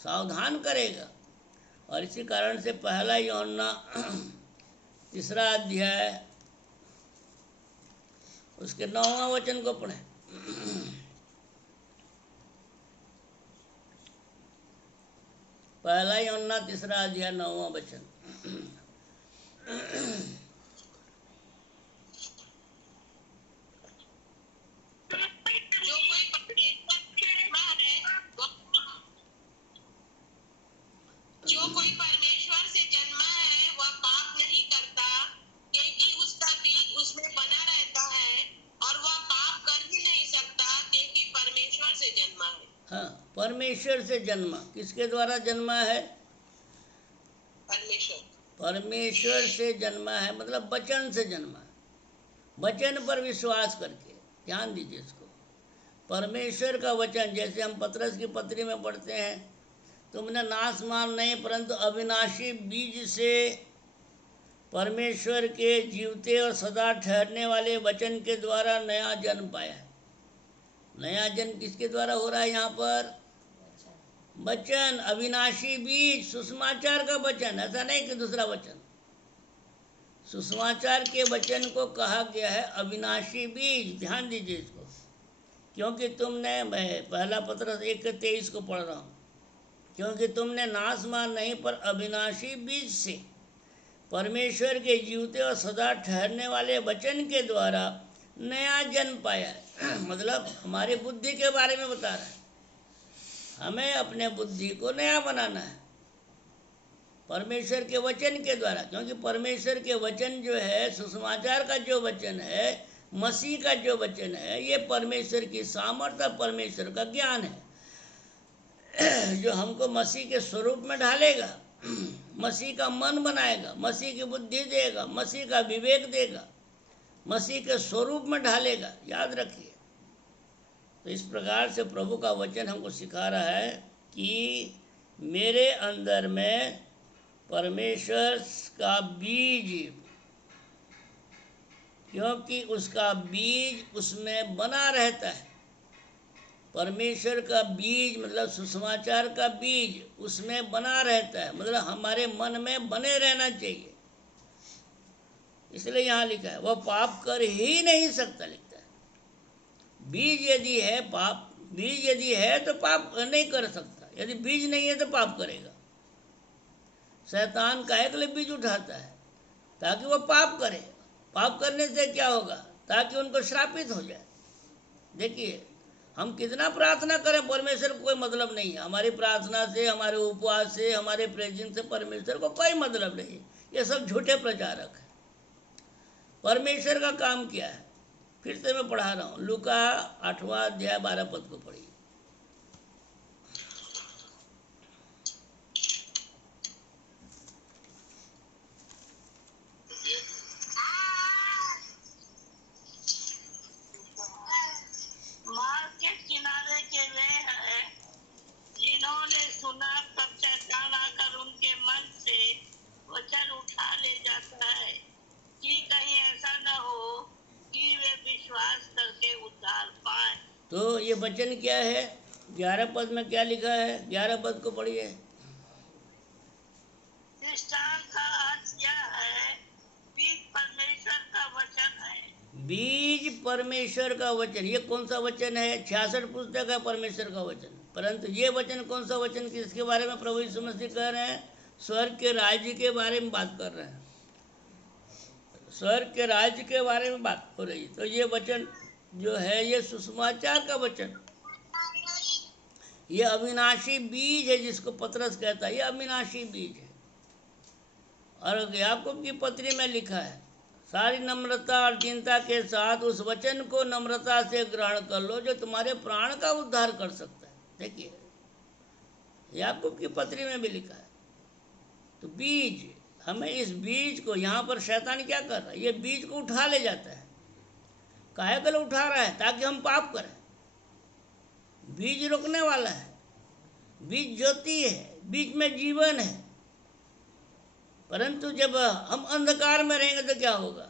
सावधान करेगा। और इसी कारण से पहला यूहन्ना 3 अध्याय उसके 9वां वचन को पढ़ें। पहला यूहन्ना 3 अध्याय 9वां वचन। जो कोई परमेश्वर से जन्मा है वह पाप नहीं करता, क्योंकि उसका बीज उसमें बना रहता है, और वह पाप कर ही नहीं सकता क्योंकि परमेश्वर से जन्मा है। हाँ, परमेश्वर से जन्मा। किसके द्वारा जन्मा है? परमेश्वर से जन्मा है, मतलब वचन से जन्मा है, वचन पर विश्वास करके। ध्यान दीजिए इसको। परमेश्वर का वचन, जैसे हम पतरस की पत्री में पढ़ते हैं, तुमने नाशमान नहीं परंतु अविनाशी बीज से परमेश्वर के जीवते और सदा ठहरने वाले वचन के द्वारा नया जन्म पाया है। नया जन्म किसके द्वारा हो रहा है यहाँ पर? वचन, अविनाशी बीज, सुसमाचार का वचन। ऐसा नहीं कि दूसरा वचन। सुसमाचार के वचन को कहा गया है अविनाशी बीज। ध्यान दीजिए इसको, क्योंकि तुमने, मैं पहला पतरस 1:23 को पढ़ रहा हूँ, क्योंकि तुमने नाशमान नहीं पर अविनाशी बीज से परमेश्वर के जीवते और सदा ठहरने वाले वचन के द्वारा नया जन्म पाया है। मतलब हमारी बुद्धि के बारे में बता रहा है। हमें अपने बुद्धि को नया बनाना है परमेश्वर के वचन के द्वारा, क्योंकि परमेश्वर के वचन जो है, सुसमाचार का जो वचन है, मसीह का जो वचन है, ये परमेश्वर की सामर्थ्य, परमेश्वर का ज्ञान है जो हमको मसीह के स्वरूप में ढालेगा, मसीह का मन बनाएगा, मसीह की बुद्धि देगा, मसीह का विवेक देगा, मसीह के स्वरूप में ढालेगा। याद रखिए। तो इस प्रकार से प्रभु का वचन हमको सिखा रहा है कि मेरे अंदर में परमेश्वर का बीज, क्योंकि उसका बीज उसमें बना रहता है। परमेश्वर का बीज मतलब सुसमाचार का बीज उसमें बना रहता है, मतलब हमारे मन में बने रहना चाहिए। इसलिए यहाँ लिखा है वह पाप कर ही नहीं सकता। लिखता है बीज यदि है, पाप, बीज यदि है तो पाप नहीं कर सकता। यदि बीज नहीं है तो पाप करेगा। शैतान काहे के लिए बीज उठाता है? ताकि वो पाप करे। पाप करने से क्या होगा? ताकि उनको श्रापित हो जाए। देखिए, हम कितना प्रार्थना करें, परमेश्वर को कोई मतलब नहीं है। हमारी प्रार्थना से, हमारे उपवास से, हमारे प्रेजेंस से परमेश्वर को कोई मतलब नहीं है। ये सब झूठे प्रचारक हैं। परमेश्वर का काम क्या है? फिर से मैं पढ़ा रहा हूँ, लूका 8वां अध्याय 12 पद को पढ़िए। मार्ग के किनारे के वे हैं जिन्होंने सुना, तब शैतान आकर उनके मन से वचन उठा ले जाता है कि कहीं ऐसा न हो कि वे विश्वास करके उद्धार पाए। तो ये वचन क्या है? 11 पद में क्या लिखा है? 11 पद को पढ़िए। दृष्टांत का अर्थ क्या है? बीज परमेश्वर का वचन है। बीज परमेश्वर का वचन। ये कौन सा वचन है? 66 पुस्तक है परमेश्वर का वचन। परंतु ये वचन कौन सा वचन, किसके बारे में प्रभु यीशु मसीह कह रहे हैं? स्वर्ग के राज्य के बारे में बात कर रहे हैं। स्वर्ग के राज्य के बारे में बात हो रही है। तो ये वचन जो है, ये सुसमाचार का वचन, ये अविनाशी बीज है जिसको पतरस कहता है। ये अविनाशी बीज है। और याकूब की पत्री में लिखा है, सारी नम्रता और चिंता के साथ उस वचन को नम्रता से ग्रहण कर लो जो तुम्हारे प्राण का उद्धार कर सकता है। देखिए, याकूब की पत्री में भी लिखा है। तो बीज, हमें इस बीज को, यहाँ पर शैतान क्या कर रहा है? ये बीज को उठा ले जाता है। काहे के लिए उठा रहा है? ताकि हम पाप करें। बीज रोकने वाला है, बीज ज्योति है, बीज में जीवन है। परंतु जब हम अंधकार में रहेंगे तो क्या होगा?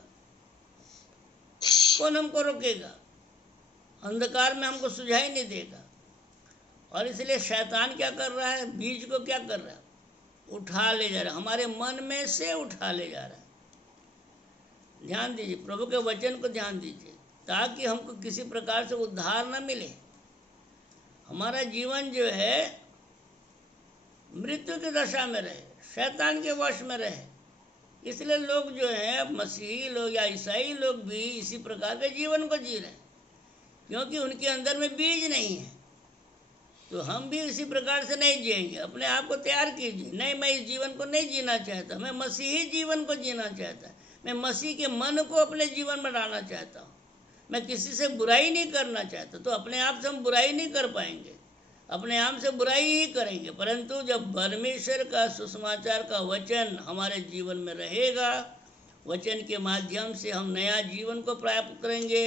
कौन हमको रोकेगा? अंधकार में हमको सुझाई नहीं देगा। और इसलिए शैतान क्या कर रहा है? बीज को क्या कर रहा है? उठा ले जा रहा है, हमारे मन में से उठा ले जा रहा है। ध्यान दीजिए, प्रभु के वचन को ध्यान दीजिए, ताकि हमको किसी प्रकार से उद्धार न मिले। हमारा जीवन जो है मृत्यु की दशा में रहे, शैतान के वश में रहे। इसलिए लोग जो हैं, मसीही लोग या ईसाई लोग भी इसी प्रकार के जीवन को जी रहे हैं, क्योंकि उनके अंदर में बीज नहीं है। तो हम भी इसी प्रकार से नहीं जिएंगे। अपने आप को तैयार कीजिए। नहीं, मैं इस जीवन को नहीं जीना चाहता, मैं मसीही जीवन को जीना चाहता, मैं मसीह के मन को अपने जीवन में डालना चाहता हूँ, मैं किसी से बुराई नहीं करना चाहता। तो अपने आप से हम बुराई नहीं कर पाएंगे, अपने आप से बुराई ही करेंगे। परंतु जब परमेश्वर का सुसमाचार का वचन हमारे जीवन में रहेगा, वचन के माध्यम से हम नया जीवन को प्राप्त करेंगे,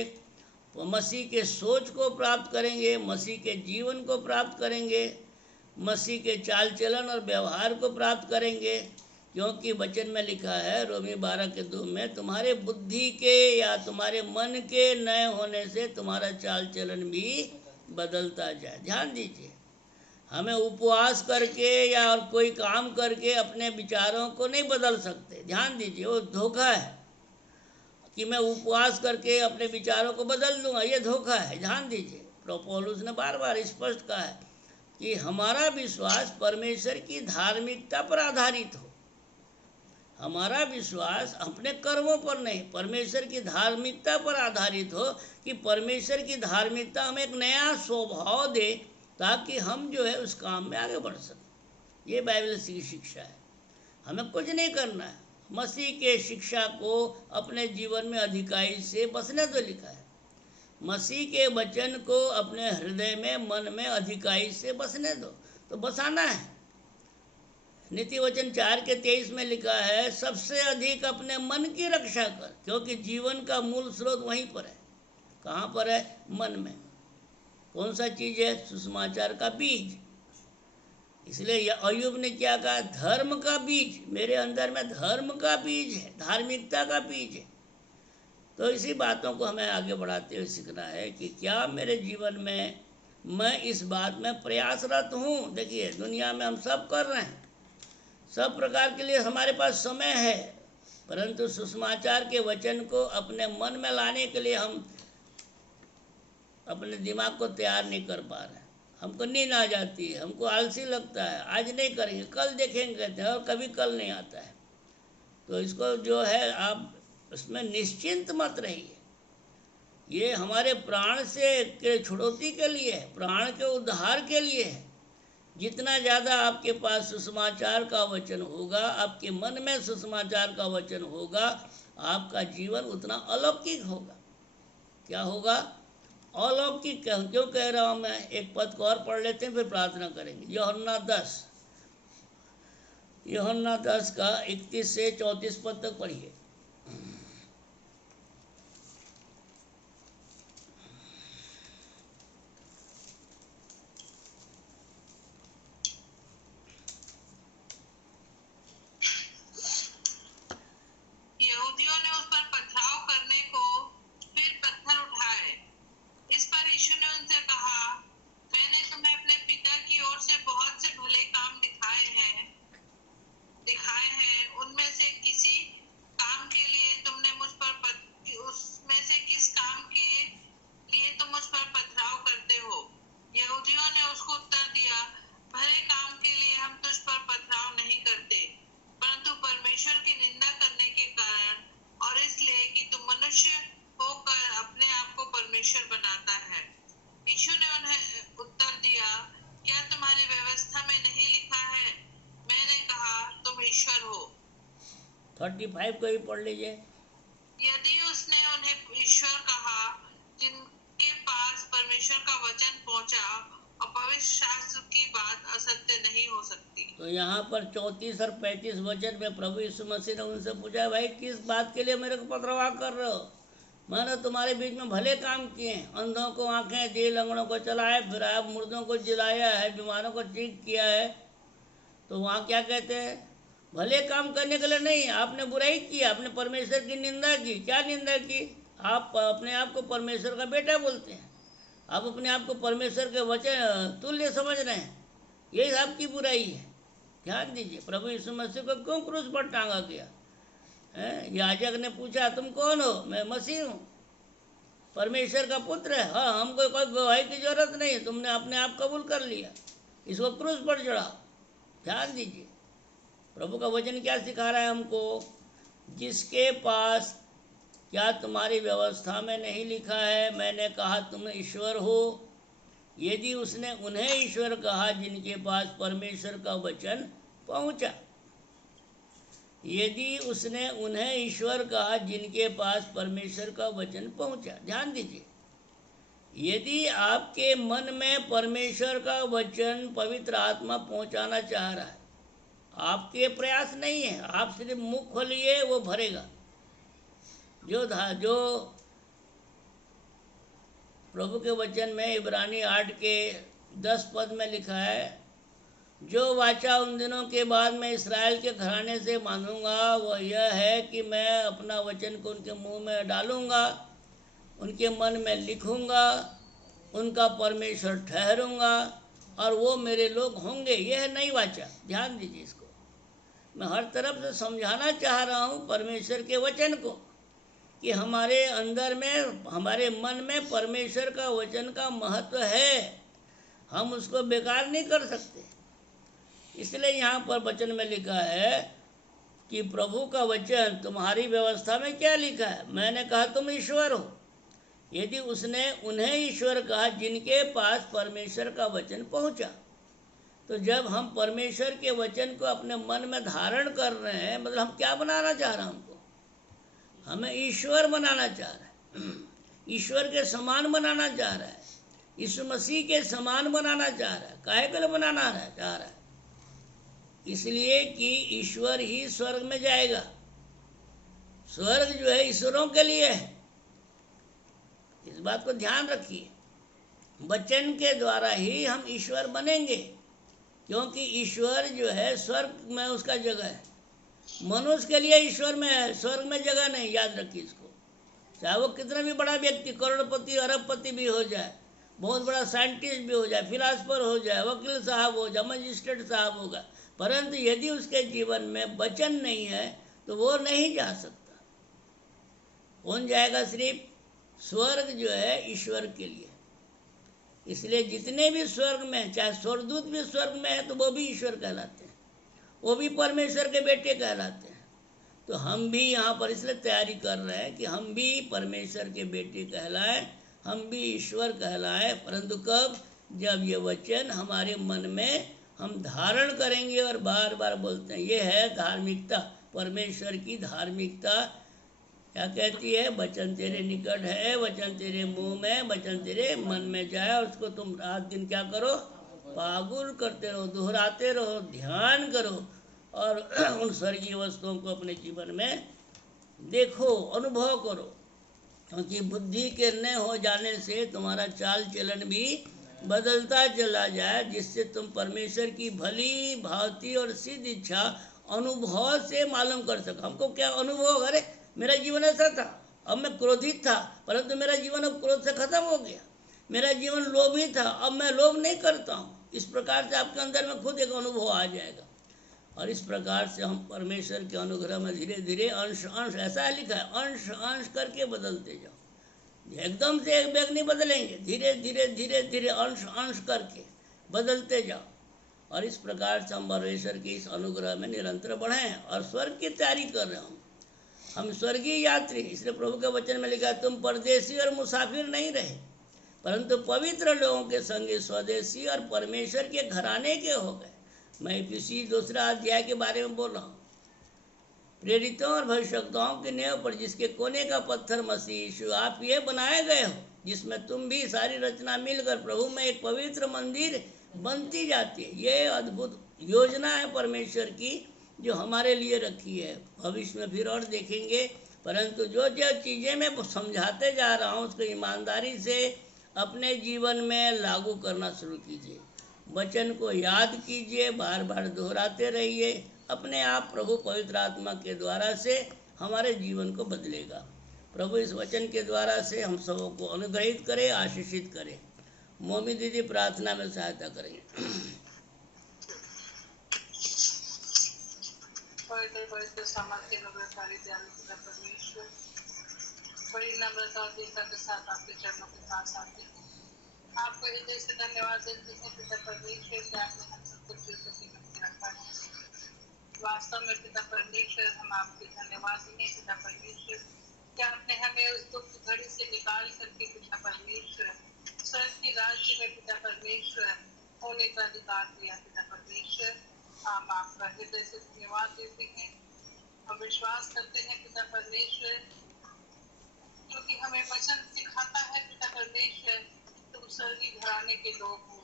मसीह के सोच को प्राप्त करेंगे, मसीह के जीवन को प्राप्त करेंगे, मसीह के चाल चलन और व्यवहार को प्राप्त करेंगे। क्योंकि वचन में लिखा है रोमी 12:2 में, तुम्हारे बुद्धि के या तुम्हारे मन के नए होने से तुम्हारा चाल चलन भी बदलता जाए। ध्यान दीजिए, हमें उपवास करके या और कोई काम करके अपने विचारों को नहीं बदल सकते। ध्यान दीजिए, वो धोखा है कि मैं उपवास करके अपने विचारों को बदल दूंगा, ये धोखा है। ध्यान दीजिए, पौलुस ने बार बार स्पष्ट कहा है कि हमारा विश्वास परमेश्वर की धार्मिकता पर आधारित हो। हमारा विश्वास अपने कर्मों पर नहीं, परमेश्वर की धार्मिकता पर आधारित हो, कि परमेश्वर की धार्मिकता हमें एक नया स्वभाव दे, ताकि हम जो है उस काम में आगे बढ़ सकें। ये बाइबल की शिक्षा है। हमें कुछ नहीं करना है, मसीह के शिक्षा को अपने जीवन में अधिकाई से बसने दो। लिखा है, मसीह के वचन को अपने हृदय में, मन में अधिकाई से बसने दो। तो बसाना है। नीति वचन 4:23 में लिखा है, सबसे अधिक अपने मन की रक्षा कर, क्योंकि जीवन का मूल स्रोत वहीं पर है। कहाँ पर है? मन में। कौन सा चीज़ है? सुसमाचार का बीज। इसलिए अय्यूब ने क्या कहा? धर्म का बीज, मेरे अंदर में धर्म का बीज है, धार्मिकता का बीज है। तो इसी बातों को हमें आगे बढ़ाते हुए सीखना है कि क्या मेरे जीवन में मैं इस बात में प्रयासरत हूँ। देखिए, दुनिया में हम सब कर रहे हैं, सब प्रकार के लिए हमारे पास समय है, परंतु सुसमाचार के वचन को अपने मन में लाने के लिए हम अपने दिमाग को तैयार नहीं कर पा रहे हैं। हमको नींद आ जाती है, हमको आलसी लगता है, आज नहीं करेंगे, कल देखेंगे कहते हैं, और कभी कल नहीं आता है। तो इसको जो है आप उसमें निश्चिंत मत रहिए। ये हमारे प्राण से के छुड़ौती के लिए है, प्राण के उद्धार के लिए है। जितना ज़्यादा आपके पास सुसमाचार का वचन होगा, आपके मन में सुसमाचार का वचन होगा, आपका जीवन उतना अलौकिक होगा। क्या होगा? अलौकिक। क्यों कह रहा हूँ मैं? एक पद को और पढ़ लेते हैं, फिर प्रार्थना करेंगे। यूहन्ना 10 का 31 से 34 पद तक पढ़िए। यहूदियों ने उस पर पथराव करने को फिर पत्थर उठाए। इस पर यीशु ने उनसे कहा, मैंने तुम्हें अपने पिता की ओर से बहुत से भले काम दिखाए हैं। उनमें से किसी काम के लिए तुमने उसमें से किस काम के लिए तुम मुझ पर पथराव करते हो? यहूदियों ने उसको उत्तर दिया, भले काम के लिए हम तुझ पर पथराव नहीं करते, परंतु परमेश्वर की निंदा करने के कारण, और इसलिए कि तुम मनुष्य होकर अपने आप को परमेश्वर बनाता है। यीशु ने उन्हें उत्तर दिया, क्या तुम्हारी व्यवस्था में नहीं लिखा है, मैंने कहा तुम ईश्वर हो? 35 को ही पढ़ लीजिए। यदि उसने उन्हें ईश्वर कहा जिनके पास परमेश्वर का वचन पहुंचा, और पवित्र शास्त्र की बात असत्य नहीं हो सकती। तो यहाँ पर 34 और 35 वचन में प्रभु यीशु मसीह ने उनसे पूछा, भाई किस बात के लिए मेरे को पथराव कर रहे हो? मैंने तुम्हारे बीच में भले काम किए, अंधों को आंखें दी, लंगड़ों को चलाए फिराया, मुर्दों को जिलाया है, बीमारों को ठीक किया है। तो वहाँ क्या कहते हैं? भले काम करने के लिए नहीं, आपने बुराई की, आपने परमेश्वर की निंदा की। क्या निंदा की? आप अपने आप को परमेश्वर का बेटा बोलते हैं, आप अपने आप को परमेश्वर के वचन तुल्य समझ रहे हैं, यही आपकी बुराई है। ध्यान दीजिए, प्रभु यीशु मसीह को क्यों क्रूस पर टांगा गया? याजक ने पूछा, तुम कौन हो? मैं मसीह हूँ। परमेश्वर का पुत्र है। हाँ, हमको कोई गवाही की जरूरत नहीं है, तुमने अपने आप कबूल कर लिया, इसको क्रूस पर चढ़ाओ। ध्यान दीजिए प्रभु का वचन क्या सिखा रहा है हमको। जिसके पास, क्या तुम्हारी व्यवस्था में नहीं लिखा है, मैंने कहा तुम ईश्वर हो? यदि उसने उन्हें ईश्वर कहा जिनके पास परमेश्वर का वचन पहुंचा। यदि उसने उन्हें ईश्वर कहा जिनके पास परमेश्वर का वचन पहुंचा। ध्यान दीजिए, यदि आपके मन में परमेश्वर का वचन पवित्र आत्मा पहुंचाना चाह रहा है, आपके प्रयास नहीं है, आप सिर्फ मुख खोलिए, वो भरेगा। जो प्रभु के वचन में इब्रानी 8 के 10 पद में लिखा है, जो वाचा उन दिनों के बाद मैं इस्राएल के घराने से मांगूंगा वह यह है कि मैं अपना वचन को उनके मुंह में डालूंगा, उनके मन में लिखूंगा, उनका परमेश्वर ठहरूंगा और वो मेरे लोग होंगे। यह है नई वाचा। ध्यान दीजिए, इसको मैं हर तरफ से समझाना चाह रहा हूँ परमेश्वर के वचन को, कि हमारे अंदर में, हमारे मन में परमेश्वर का वचन का महत्व है, हम उसको बेकार नहीं कर सकते। इसलिए यहाँ पर वचन में लिखा है कि प्रभु का वचन, तुम्हारी व्यवस्था में क्या लिखा है, मैंने कहा तुम ईश्वर हो। यदि उसने उन्हें ईश्वर कहा जिनके पास परमेश्वर का वचन पहुंचा। तो जब हम परमेश्वर के वचन को अपने मन में धारण कर रहे हैं, मतलब हम क्या बनाना चाह रहे हैं, हमको, हमें ईश्वर बनाना चाह रहा है, ईश्वर के समान बनाना चाह रहा है, यीशु मसीह के समान बनाना चाह रहा है। काहे के लिए बनाना चाह रहा है? इसलिए कि ईश्वर ही स्वर्ग में जाएगा। स्वर्ग जो है ईश्वरों के लिए है, इस बात को ध्यान रखिए। वचन के द्वारा ही हम ईश्वर बनेंगे, क्योंकि ईश्वर जो है स्वर्ग में उसका जगह है। मनुष्य के लिए ईश्वर में है, स्वर्ग में जगह नहीं। याद रखिए इसको। चाहे वो कितना भी बड़ा व्यक्ति, करोड़पति अरबपति भी हो जाए, बहुत बड़ा साइंटिस्ट भी हो जाए, फिलासफर हो जाए, वकील साहब हो जाए, मजिस्ट्रेट साहब होगा, परंतु यदि उसके जीवन में वचन नहीं है तो वो नहीं जा सकता। कौन जाएगा? सिर्फ स्वर्ग जो है ईश्वर के लिए। इसलिए जितने भी स्वर्ग में, चाहे स्वर्गदूत भी स्वर्ग में है, तो वो भी ईश्वर कहलाते हैं, वो भी परमेश्वर के बेटे कहलाते हैं। तो हम भी यहाँ पर इसलिए तैयारी कर रहे हैं कि हम भी परमेश्वर के बेटे कहलाएं, हम भी ईश्वर कहलाएं। परंतु कब? जब ये वचन हमारे मन में हम धारण करेंगे और बार बार बोलते हैं। ये है धार्मिकता, परमेश्वर की धार्मिकता। क्या कहती है? वचन तेरे निकट है, वचन तेरे मुंह में, वचन तेरे मन में जाए, उसको तुम रात दिन क्या करो? पागुर करते रहो, दोहराते रहो, ध्यान करो और उन स्वर्गीय वस्तुओं को अपने जीवन में देखो, अनुभव करो। क्योंकि बुद्धि के न हो जाने से तुम्हारा चाल चलन भी बदलता चला जाए, जिससे तुम परमेश्वर की भली भांति और सिद्ध इच्छा अनुभव से मालूम कर सको। हमको क्या अनुभव? अरे मेरा जीवन ऐसा था, अब मैं क्रोधित था, परंतु मेरा जीवन अब क्रोध से खत्म हो गया। मेरा जीवन लोभी था, अब मैं लोभ नहीं करता हूँ। इस प्रकार से आपके अंदर में खुद एक अनुभव आ जाएगा। और इस प्रकार से हम परमेश्वर के अनुग्रह में धीरे धीरे अंश अंश, ऐसा लिखा है, अंश अंश करके बदलते जाओ। एकदम से एक बैग नहीं बदलेंगे, धीरे धीरे धीरे धीरे अंश अंश करके बदलते जाओ। और इस प्रकार से हम परमेश्वर के इस अनुग्रह में निरंतर बढ़ें और स्वर्ग की तैयारी कर रहे हो। हम स्वर्गीय यात्री। इसलिए प्रभु के वचन में लिखा, तुम परदेशी और मुसाफिर नहीं रहे, परंतु पवित्र लोगों के संगे स्वदेशी और परमेश्वर के घराने के हो गए। मैं इफिसी 2 अध्याय के बारे में बोल रहा हूँ। प्रेरितों और भविष्यवक्ताओं के नेव पर, जिसके कोने का पत्थर मसीह यीशु आप ये बनाए गए हो, जिसमें तुम भी सारी रचना मिलकर प्रभु में एक पवित्र मंदिर बनती जाती है। ये अद्भुत योजना है परमेश्वर की, जो हमारे लिए रखी है। भविष्य में फिर और देखेंगे, परंतु जो जो चीज़ें मैं समझाते जा रहा हूँ उसको ईमानदारी से अपने जीवन में लागू करना शुरू कीजिए। वचन को याद कीजिए, बार बार दोहराते रहिए। अपने आप प्रभु पवित्र आत्मा के द्वारा से हमारे जीवन को बदलेगा। प्रभु इस वचन के द्वारा से हम सबों को अनुग्रहित करे, आशीषित करे। मोमी दीदी प्रार्थना में सहायता करेंगे। पवित्र सामर्थ्य परमेश्वर, बड़ी नम्रता और दीनता के साथ आपके चरणों के पास आते हैं। आपको हृदय से धन्यवाद देते हैं पिता परमेश्वर कि आपने हम सबको जीवित के रखा है। वास्तव में पिता परमेश्वर हम आपके धन्यवादी हैं पिता परमेश्वर कि आपने हमें उस दुख की घड़ी से निकाल करके पिता परमेश्वर स्वर्ग की राज्य में पिता परमेश्वर होने का अधिकार दिया पिता परमेश्वर। हम आपका हृदय से धन्यवाद देते हैं। हम विश्वास करते हैं पिता परमेश्वर क्योंकि हमें वचन सिखाता है पिता परमेश्वर तुम स्वर्गीय घराने के लोग हो।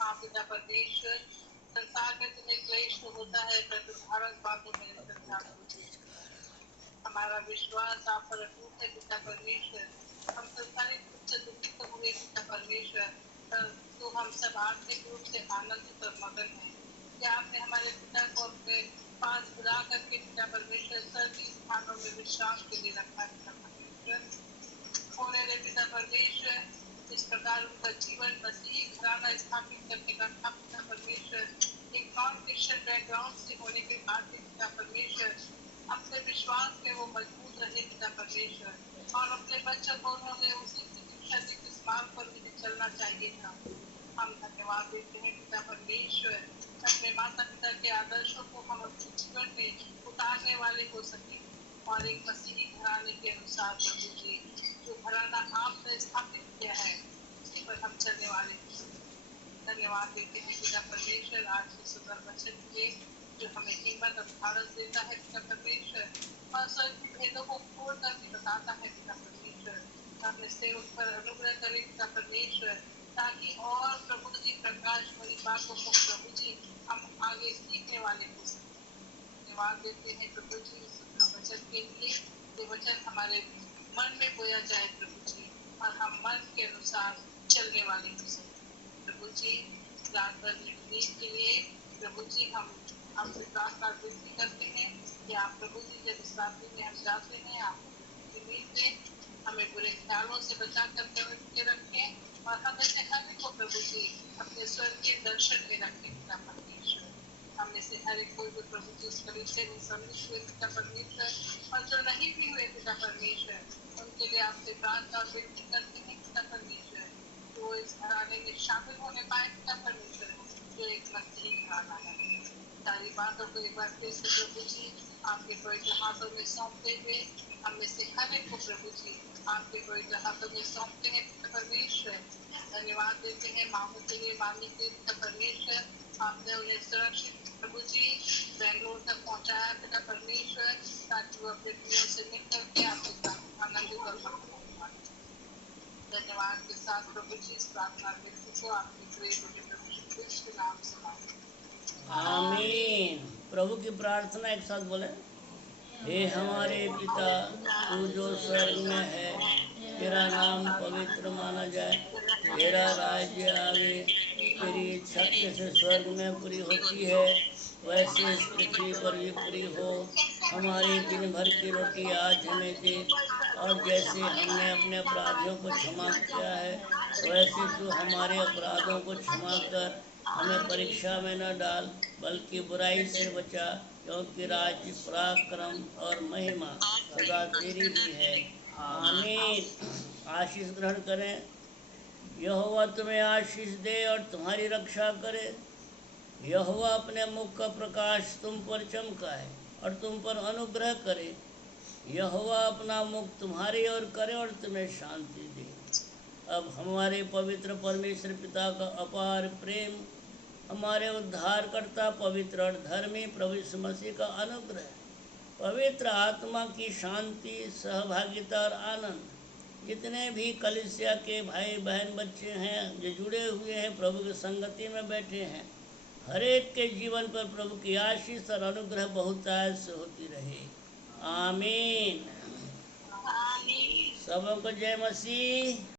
हाँ पिता परमेश्वर संसार में तुम्हें क्लेश तो होता है पर तुम हर बातों में हमारा विश्वास आप पर अटूट है पिता परमेश्वर। हम संसारिक रूप से दुखित हुए पिता परमेश्वर पर तो हम सब आत्मिक रूप से आनंदित और मगन हैं कि आपने हमारे पिता को अपने पास बुला करके पिता परमेश्वर सर्दी स्थानों में विश्राम के लिए रखा पिता परमेश्वर। होने रे पिता परमेश्वर इस प्रकार उनका जीवन मसीह घराना स्थापित करने का था पिता परमेश्वर। एक नॉन क्रिश्चियन बैकग्राउंड से होने के बाद पिता परमेश्वर अपने विश्वास में वो मजबूत रहे पिता परमेश्वर और अपने बच्चों को उन्होंने उसी शिक्षा दी जिस मार्ग पर उन्हें चलना चाहिए था। हम धन्यवाद देते हैं पिता परमेश्वर अपने माता पिता के आदर्शों को हम अपने जीवन में उतारने वाले हो सके और एक मसीही घराने के अनुसार प्रभु जी जो घराना आपने स्थापित किया है उसी पर हम चलने वाले हो सके। धन्यवाद देते हैं पिता परमेश्वर आज के सुंदर वचन के जो हमें हिम्मत और साहस देता है पिता परमेश्वर और स्वर्ग के भेदों को खोल करके बताता है पिता परमेश्वर। अपने सेवक पर अनुग्रह करें पिता परमेश्वर ताकि और प्रभु जी प्रकाश भरी बातों को प्रभु जी हम आगे सीखने वाले हो सके। धन्यवाद देते हैं प्रभु जी इस वचन के लिए ये वचन हमारे मन में बोया जाए प्रभु जी और हम मन के अनुसार चलने वाले हो सके। प्रभु जी रात भर नींद के लिए प्रभु जी हम आपसे प्रार्थना विनती करते हैं कि आप प्रभु जी जब इस रात्रि में हम जाते हैं आप नींद में हमें बुरे ख्यालों से बचा करके रखें और हमें से हर एक को प्रभु जी अपने स्वर्ग के दर्शन में रखें पिता परमेश्वर। हमें से हर एक कोई भी प्रभु जी उस परीक्षा में सम्मिलित हुए पिता परमेश्वर और जो नहीं भी हुए पिता परमेश्वर उनके लिए आपसे प्रार्थना विनती करते हैं पिता परमेश्वर जो इस घराने में शामिल होने पाए पिता परमेश्वर जो एक मसीही घराना है। सारी बातों को एक बार फिर से प्रभु जी आपके पवित्र हाथों में सौंपते हुए हमें से हर एक को प्रभु जी आपके पवित्र हाथों में सौंपते हैं पिता परमेश्वर। धन्यवाद देते हैं मामू के लिए मामी के पिता परमेश्वर आपने उन्हें सुरक्षित प्रभु जी बेंगलोर तक पहुंचाया पिता परमेश्वर ताकि वो अपने प्रियों से मिल करके आपके साथ आनंदित और धन्यवाद के साथ प्रभु जी इस प्रार्थना व्यक्ति को आपके प्रिय प्रभु यीशु के नाम से मांगते हैं। आमीन। प्रभु की प्रार्थना एक साथ बोले। हे हमारे पिता तू जो स्वर्ग में है तेरा नाम पवित्र माना जाए तेरा राज्य आवे तेरी इच्छा जैसे स्वर्ग में पूरी होती है वैसे इस पृथ्वी पर भी पूरी हो। हमारी दिन भर की रोटी आज हमें दे और जैसे हमने अपने अपराधियों को क्षमा किया है वैसे तू हमारे अपराधों को क्षमा कर हमें परीक्षा में न डाल बल्कि बुराई से बचा क्योंकि राज्य पराक्रम और महिमा सदा तेरी ही है। आमीन। आशीष ग्रहण करें। यहोवा तुम्हें आशीष दे और तुम्हारी रक्षा करे। यहोवा अपने मुख का प्रकाश तुम पर चमकाए और तुम पर अनुग्रह करे। यहोवा अपना मुख तुम्हारी ओर करे और तुम्हें शांति दे। अब हमारे पवित्र परमेश्वर पिता का अपार प्रेम हमारे उद्धारकर्ता पवित्र और धर्मी प्रभु यीशु मसीह का अनुग्रह पवित्र आत्मा की शांति सहभागिता और आनंद जितने भी कलीसिया के भाई बहन बच्चे हैं जो जुड़े हुए हैं प्रभु की संगति में बैठे हैं हर एक के जीवन पर प्रभु की आशीष और अनुग्रह बहुतायत से होती रहे। आमीन। सबों को जय मसीह।